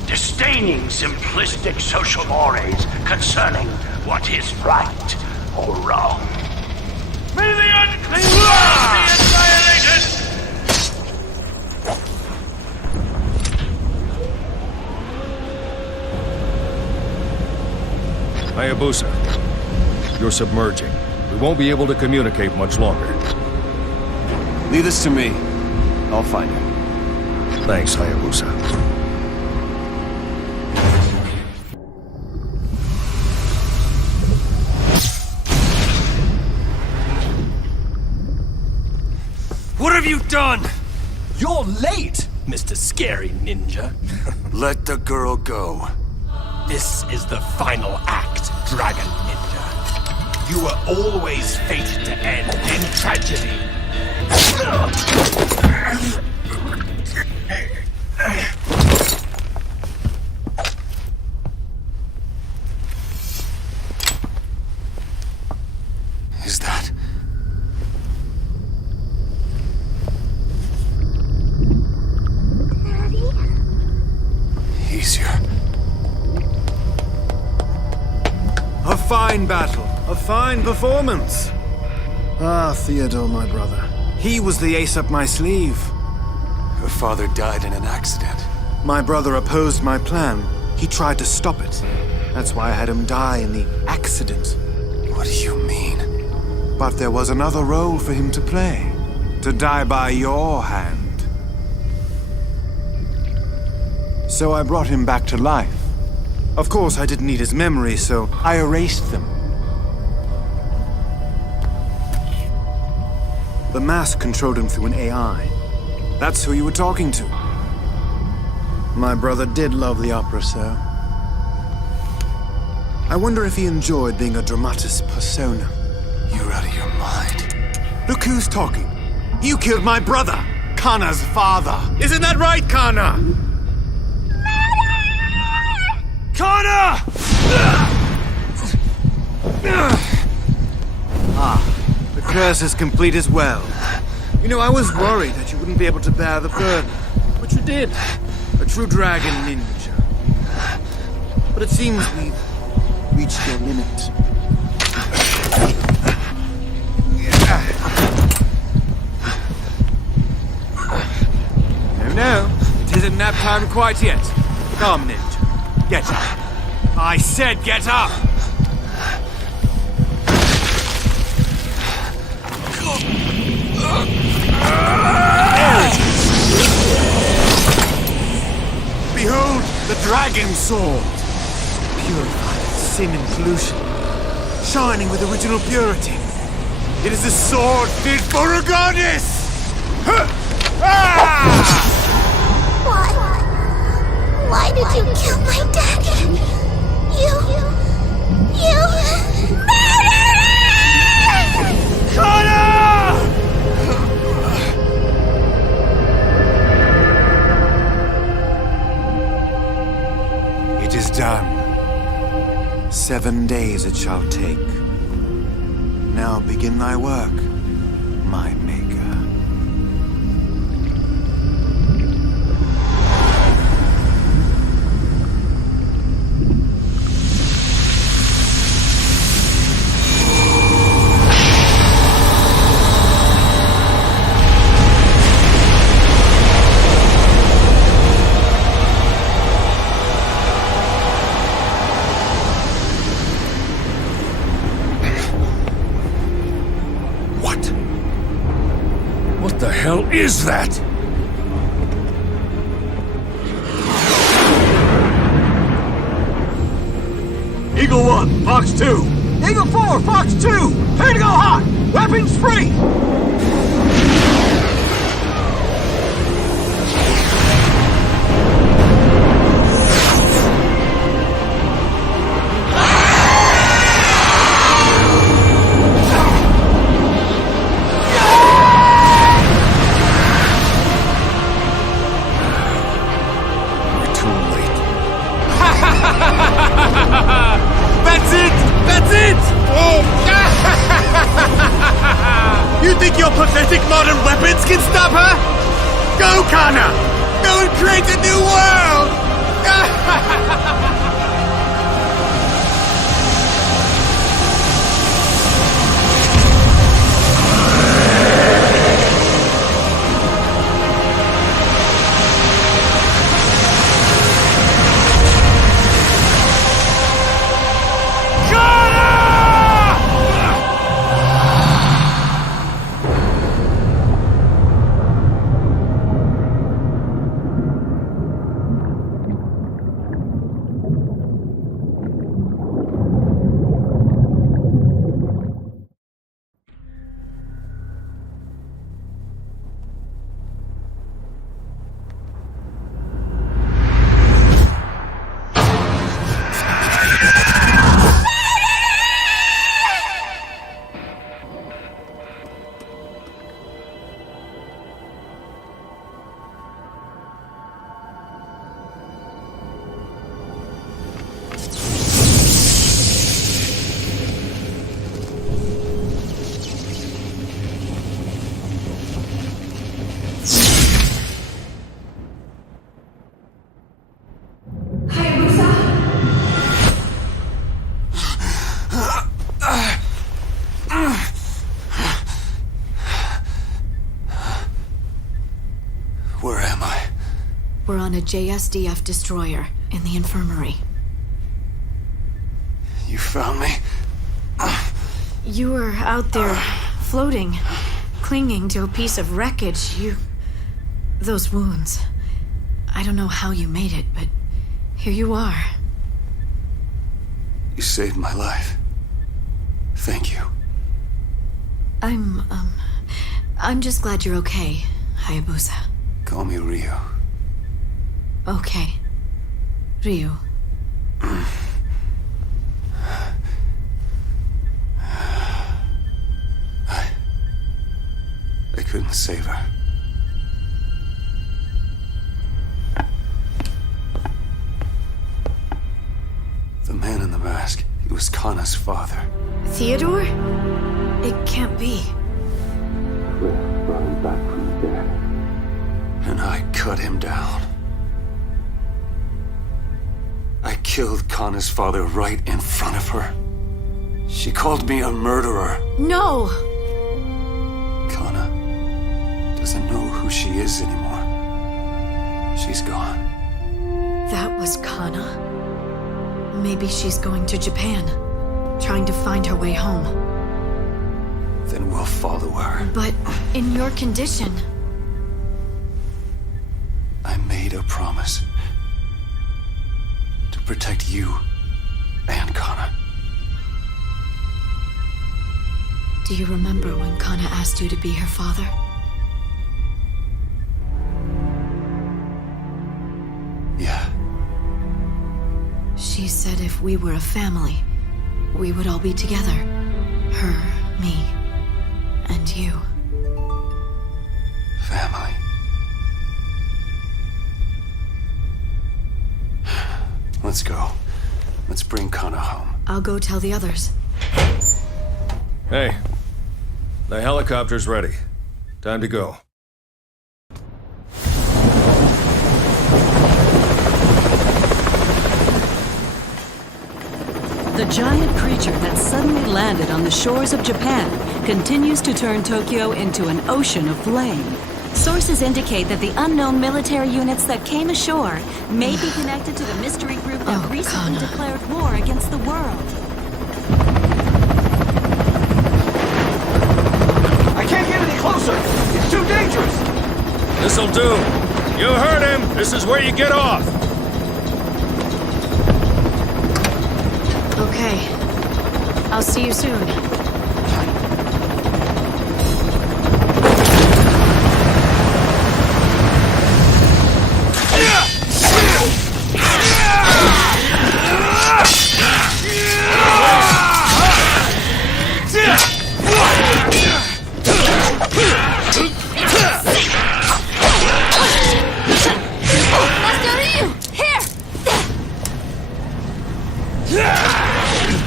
disdaining simplistic social mores concerning what is right or wrong. May the unclean world be annihilated! Hayabusa, you're submerging. We won't be able to communicate much longer. Leave this to me. I'll find her. Thanks, Hayabusa. What have you done? You're late, Mr. Scary Ninja. Let the girl go. This is the final act, Dragon Ninja. You were always fated to end in tragedy. easier. A fine battle. A fine performance. Ah, Theodore, my brother. He was the ace up my sleeve. Her father died in an accident. My brother opposed my plan. He tried to stop it. That's why I had him die in the accident. What do you mean? But there was another role for him to play. To die by your hand. So I brought him back to life. Of course, I didn't need his memory, so I erased them. The mask controlled him through an AI. That's who you were talking to. My brother did love the opera, sir. I wonder if he enjoyed being a dramatis persona. You're out of your mind. Look who's talking. You killed my brother, Kana's father. Isn't that right, Kana? Kana! The curse is complete as well. You know, I was worried that you wouldn't be able to bear the burden. But you did. A true dragon ninja. But it seems we've reached your limit. No, it isn't nap time quite yet. Come, ninja. Get up. I said get up! Behold the dragon sword! Purified of sin and pollution. Shining with original purity. It is a sword fit for a goddess! Why did you kill my dad? You murderer! Connor! It is done. 7 days it shall take. Now begin thy work, my maker. What the hell is that? Eagle 1, Fox 2. Eagle 4, Fox 2. Clear to go hot. Weapons free. That's it! Oh! You think your pathetic modern weapons can stop her? Go, Kana! Go and create a new world! a JSDF destroyer in the infirmary. You found me? You were out there, floating, clinging to a piece of wreckage. Those wounds. I don't know how you made it, but here you are. You saved my life. Thank you. I'm just glad you're okay, Hayabusa. Call me Ryu. Okay. Ryu. I couldn't save her. The man in the mask, he was Kana's father. Theodore? It can't be. Cliff brought him back from the dead. And I cut him down. I killed Kana's father right in front of her. She called me a murderer. No! Kana doesn't know who she is anymore. She's gone. That was Kana. Maybe she's going to Japan, trying to find her way home. Then we'll follow her. But in your condition... I made a promise to protect you and Kana. Do you remember when Kana asked you to be her father? Yeah. She said if we were a family, we would all be together. Her, me, and you. Family. Let's go. Let's bring Kana home. I'll go tell the others. Hey, the helicopter's ready. Time to go. The giant creature that suddenly landed on the shores of Japan continues to turn Tokyo into an ocean of flame. Sources indicate that the unknown military units that came ashore may be connected to the mystery group that recently declared war against the world. I can't get any closer! It's too dangerous! This'll do. You heard him! This is where you get off! Okay. I'll see you soon.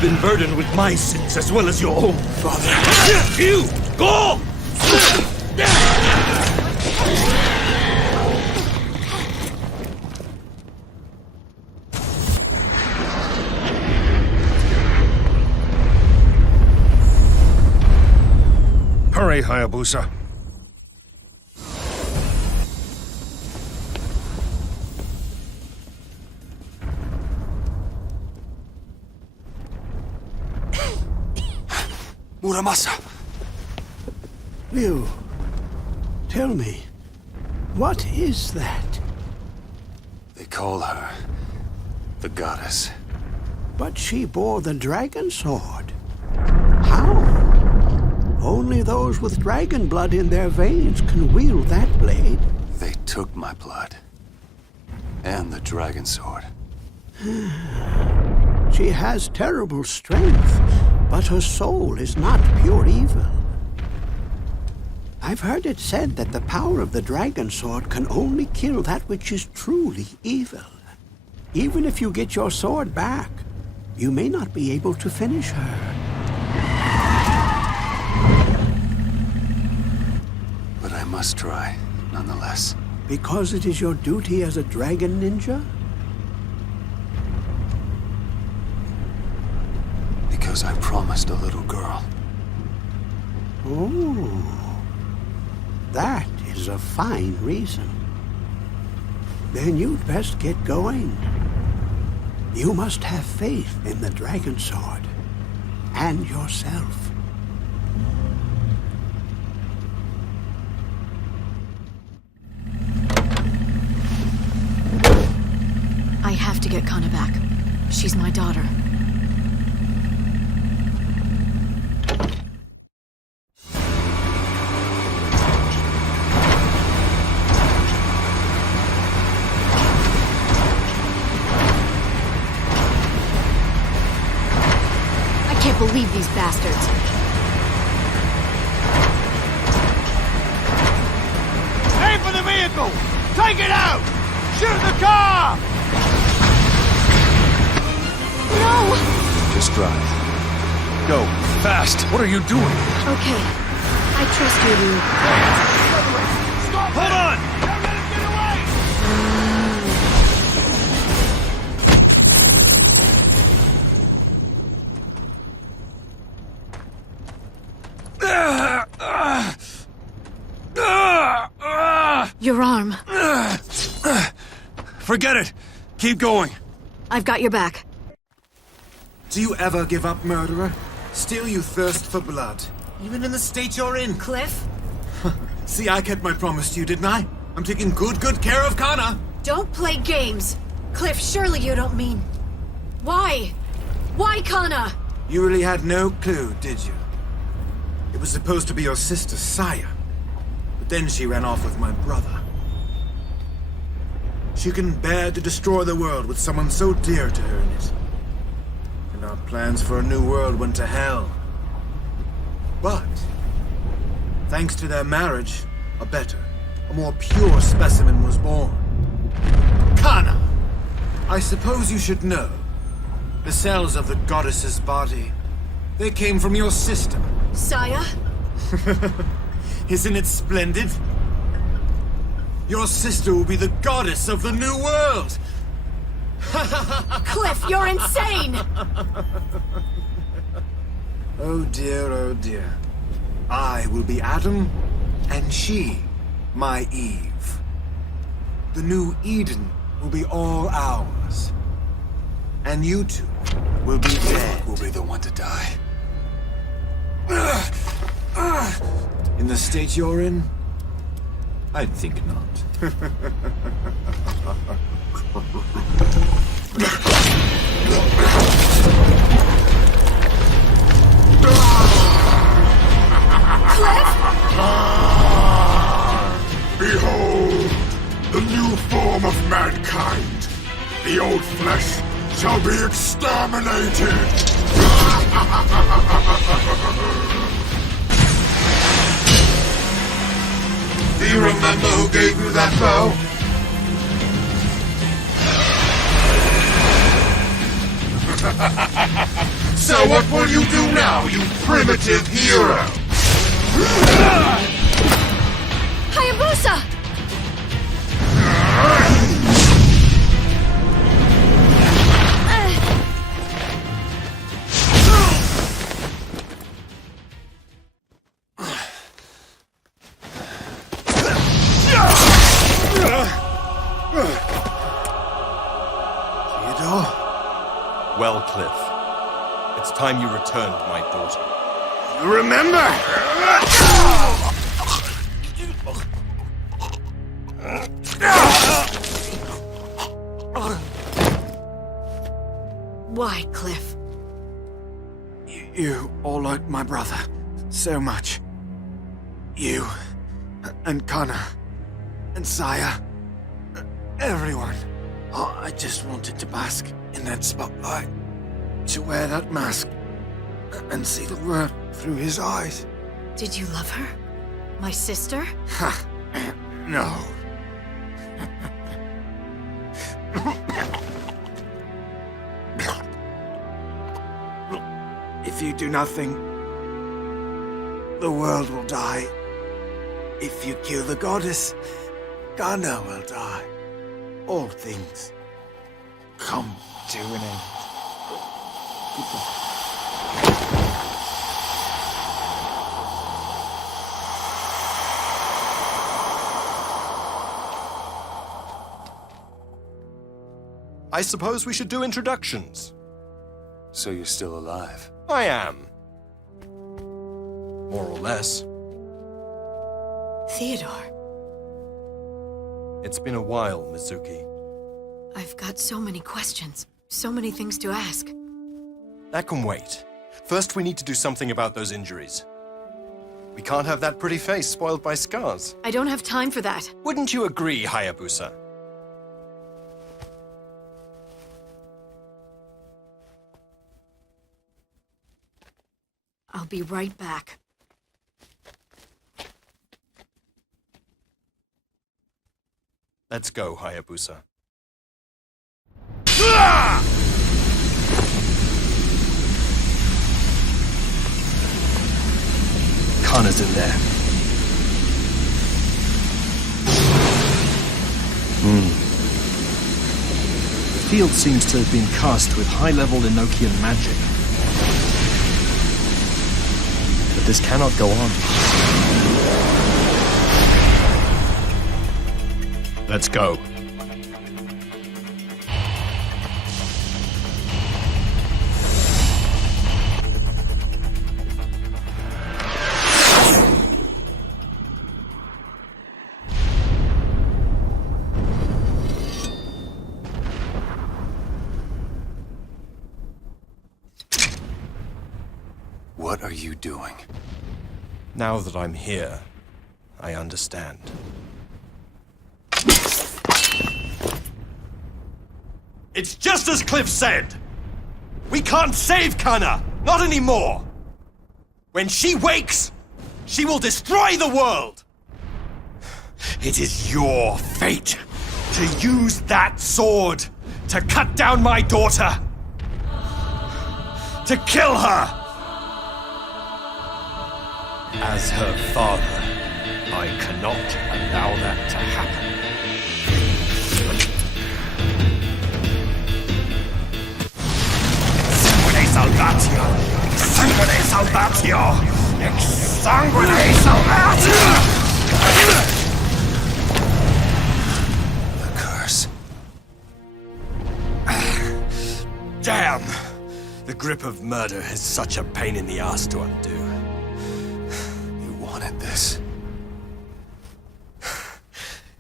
Been burdened with my sins as well as your own, father. You! Go! Hurry, Hayabusa. Muramasa! Ryu, tell me, what is that? They call her the goddess. But she bore the dragon sword. How? Only those with dragon blood in their veins can wield that blade. They took my blood. And the dragon sword. She has terrible strength, but her soul is not pure evil. I've heard it said that the power of the dragon sword can only kill that which is truly evil. Even if you get your sword back, you may not be able to finish her. But I must try, nonetheless. Because it is your duty as a dragon ninja? Because I promised a little girl. Oh, that is a fine reason. then you'd best get going. You must have faith in the Dragon Sword and yourself. I have to get Kana back. She's my daughter. I can't believe these bastards. Aim for the vehicle! Take it out! Shoot the car! No! Just drive. Go, fast! What are you doing? Okay. I trust you, Ryu. Stop! Hold on! Don't let him get away! Your arm. Forget it! Keep going! I've got your back. Do you ever give up, murderer? Still you thirst for blood. Even in the state you're in. Cliff? See, I kept my promise to you, didn't I? I'm taking good care of Kana. Don't play games. Cliff, surely you don't mean... Why? Why Kana? You really had no clue, did you? It was supposed to be your sister, Saya. But then she ran off with my brother. She couldn't bear to destroy the world with someone so dear to her in it. And our plans for a new world went to hell. But, thanks to their marriage, a better, a more pure specimen was born. Kana! I suppose you should know. The cells of the goddess's body, they came from your sister. Saya? Isn't it splendid? Your sister will be the goddess of the new world! Cliff, you're insane! Oh dear, oh dear. I will be Adam, and she, my Eve. The new Eden will be all ours. And you two will be dead. Will be the one to die. In the state you're in? I'd think not. Behold, the new form of mankind. The old flesh shall be exterminated. Do you remember who gave you that bow? So what will you do now, you primitive hero? Hayabusa! Well, Cliff, it's time you returned my daughter. Remember? Why, Cliff? You all like my brother so much. You, and Kana, and Saya, everyone. Oh, I just wanted to bask in that spotlight, to wear that mask, and see the world through his eyes. Did you love her? My sister? Ha! No. If you do nothing, the world will die. If you kill the goddess, Kana will die. All things come to an end. I suppose we should do introductions. So you're still alive? I am. More or less. Theodore. It's been a while, Mizuki. I've got so many questions. So many things to ask. That can wait. First, we need to do something about those injuries. We can't have that pretty face spoiled by scars. I don't have time for that. Wouldn't you agree, Hayabusa? I'll be right back. Let's go, Hayabusa. Kana's in there. The field seems to have been cast with high-level Enochian magic. But this cannot go on. Let's go. What are you doing? Now that I'm here, I understand. It's just as Cliff said! We can't save Kana! Not anymore! When she wakes, she will destroy the world! It is your fate to use that sword to cut down my daughter! To kill her! As her father, I cannot allow that to happen. Sanguine salvatio! Sanguine salvatio! Sanguine salvatio! The curse. Damn! The grip of murder is such a pain in the ass to undo. This.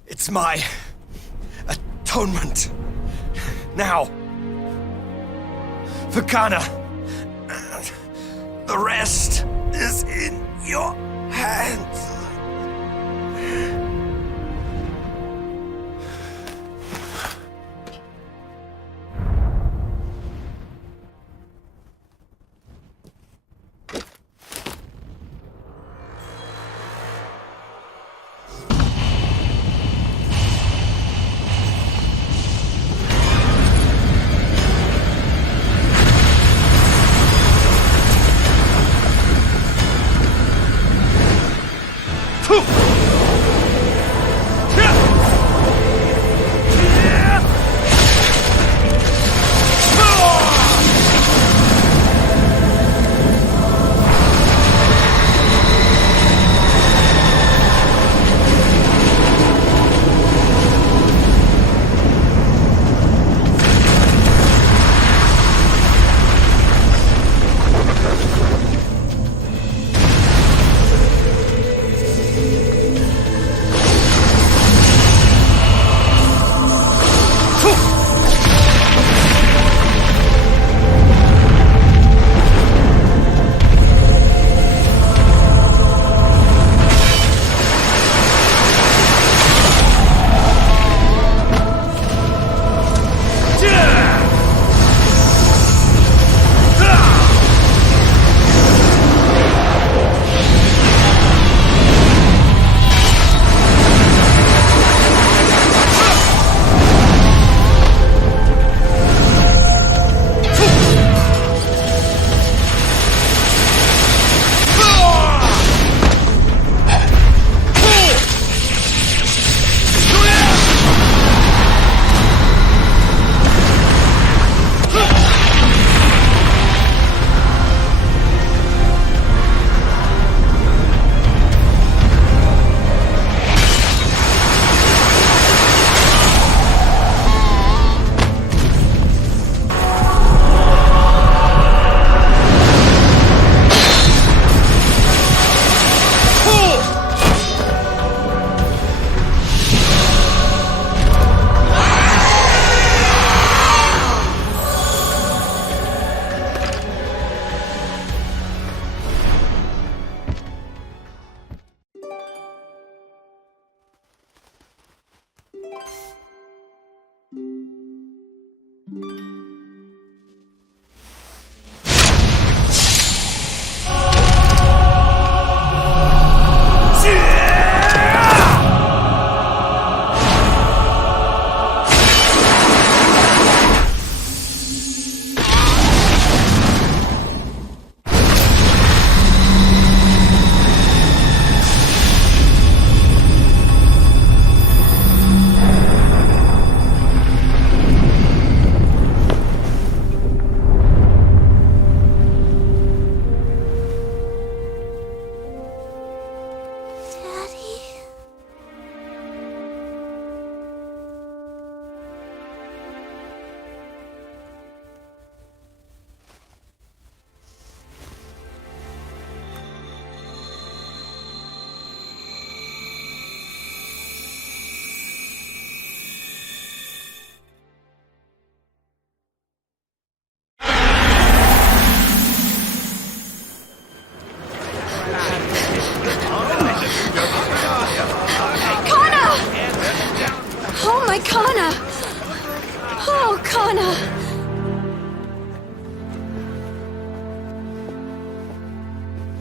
It's my atonement. Now, for Kana, the rest is in your hands.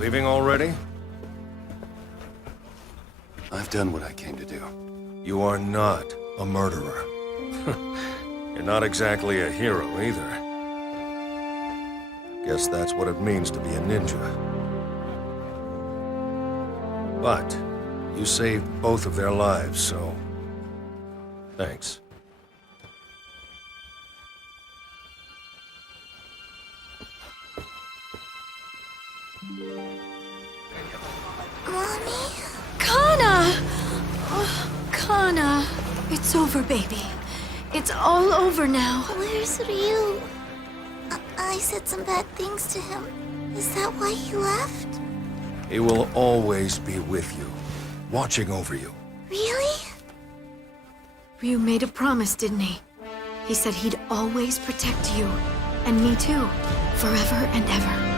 Leaving already? I've done what I came to do. You are not a murderer. You're not exactly a hero either. Guess that's what it means to be a ninja. But you saved both of their lives, so... thanks. Mommy? Kana! Oh, Kana. It's over, baby. It's all over now. Where's Ryu? I said some bad things to him. Is that why he left? He will always be with you, watching over you. Really? Ryu made a promise, didn't he? He said he'd always protect you. And me too. Forever and ever.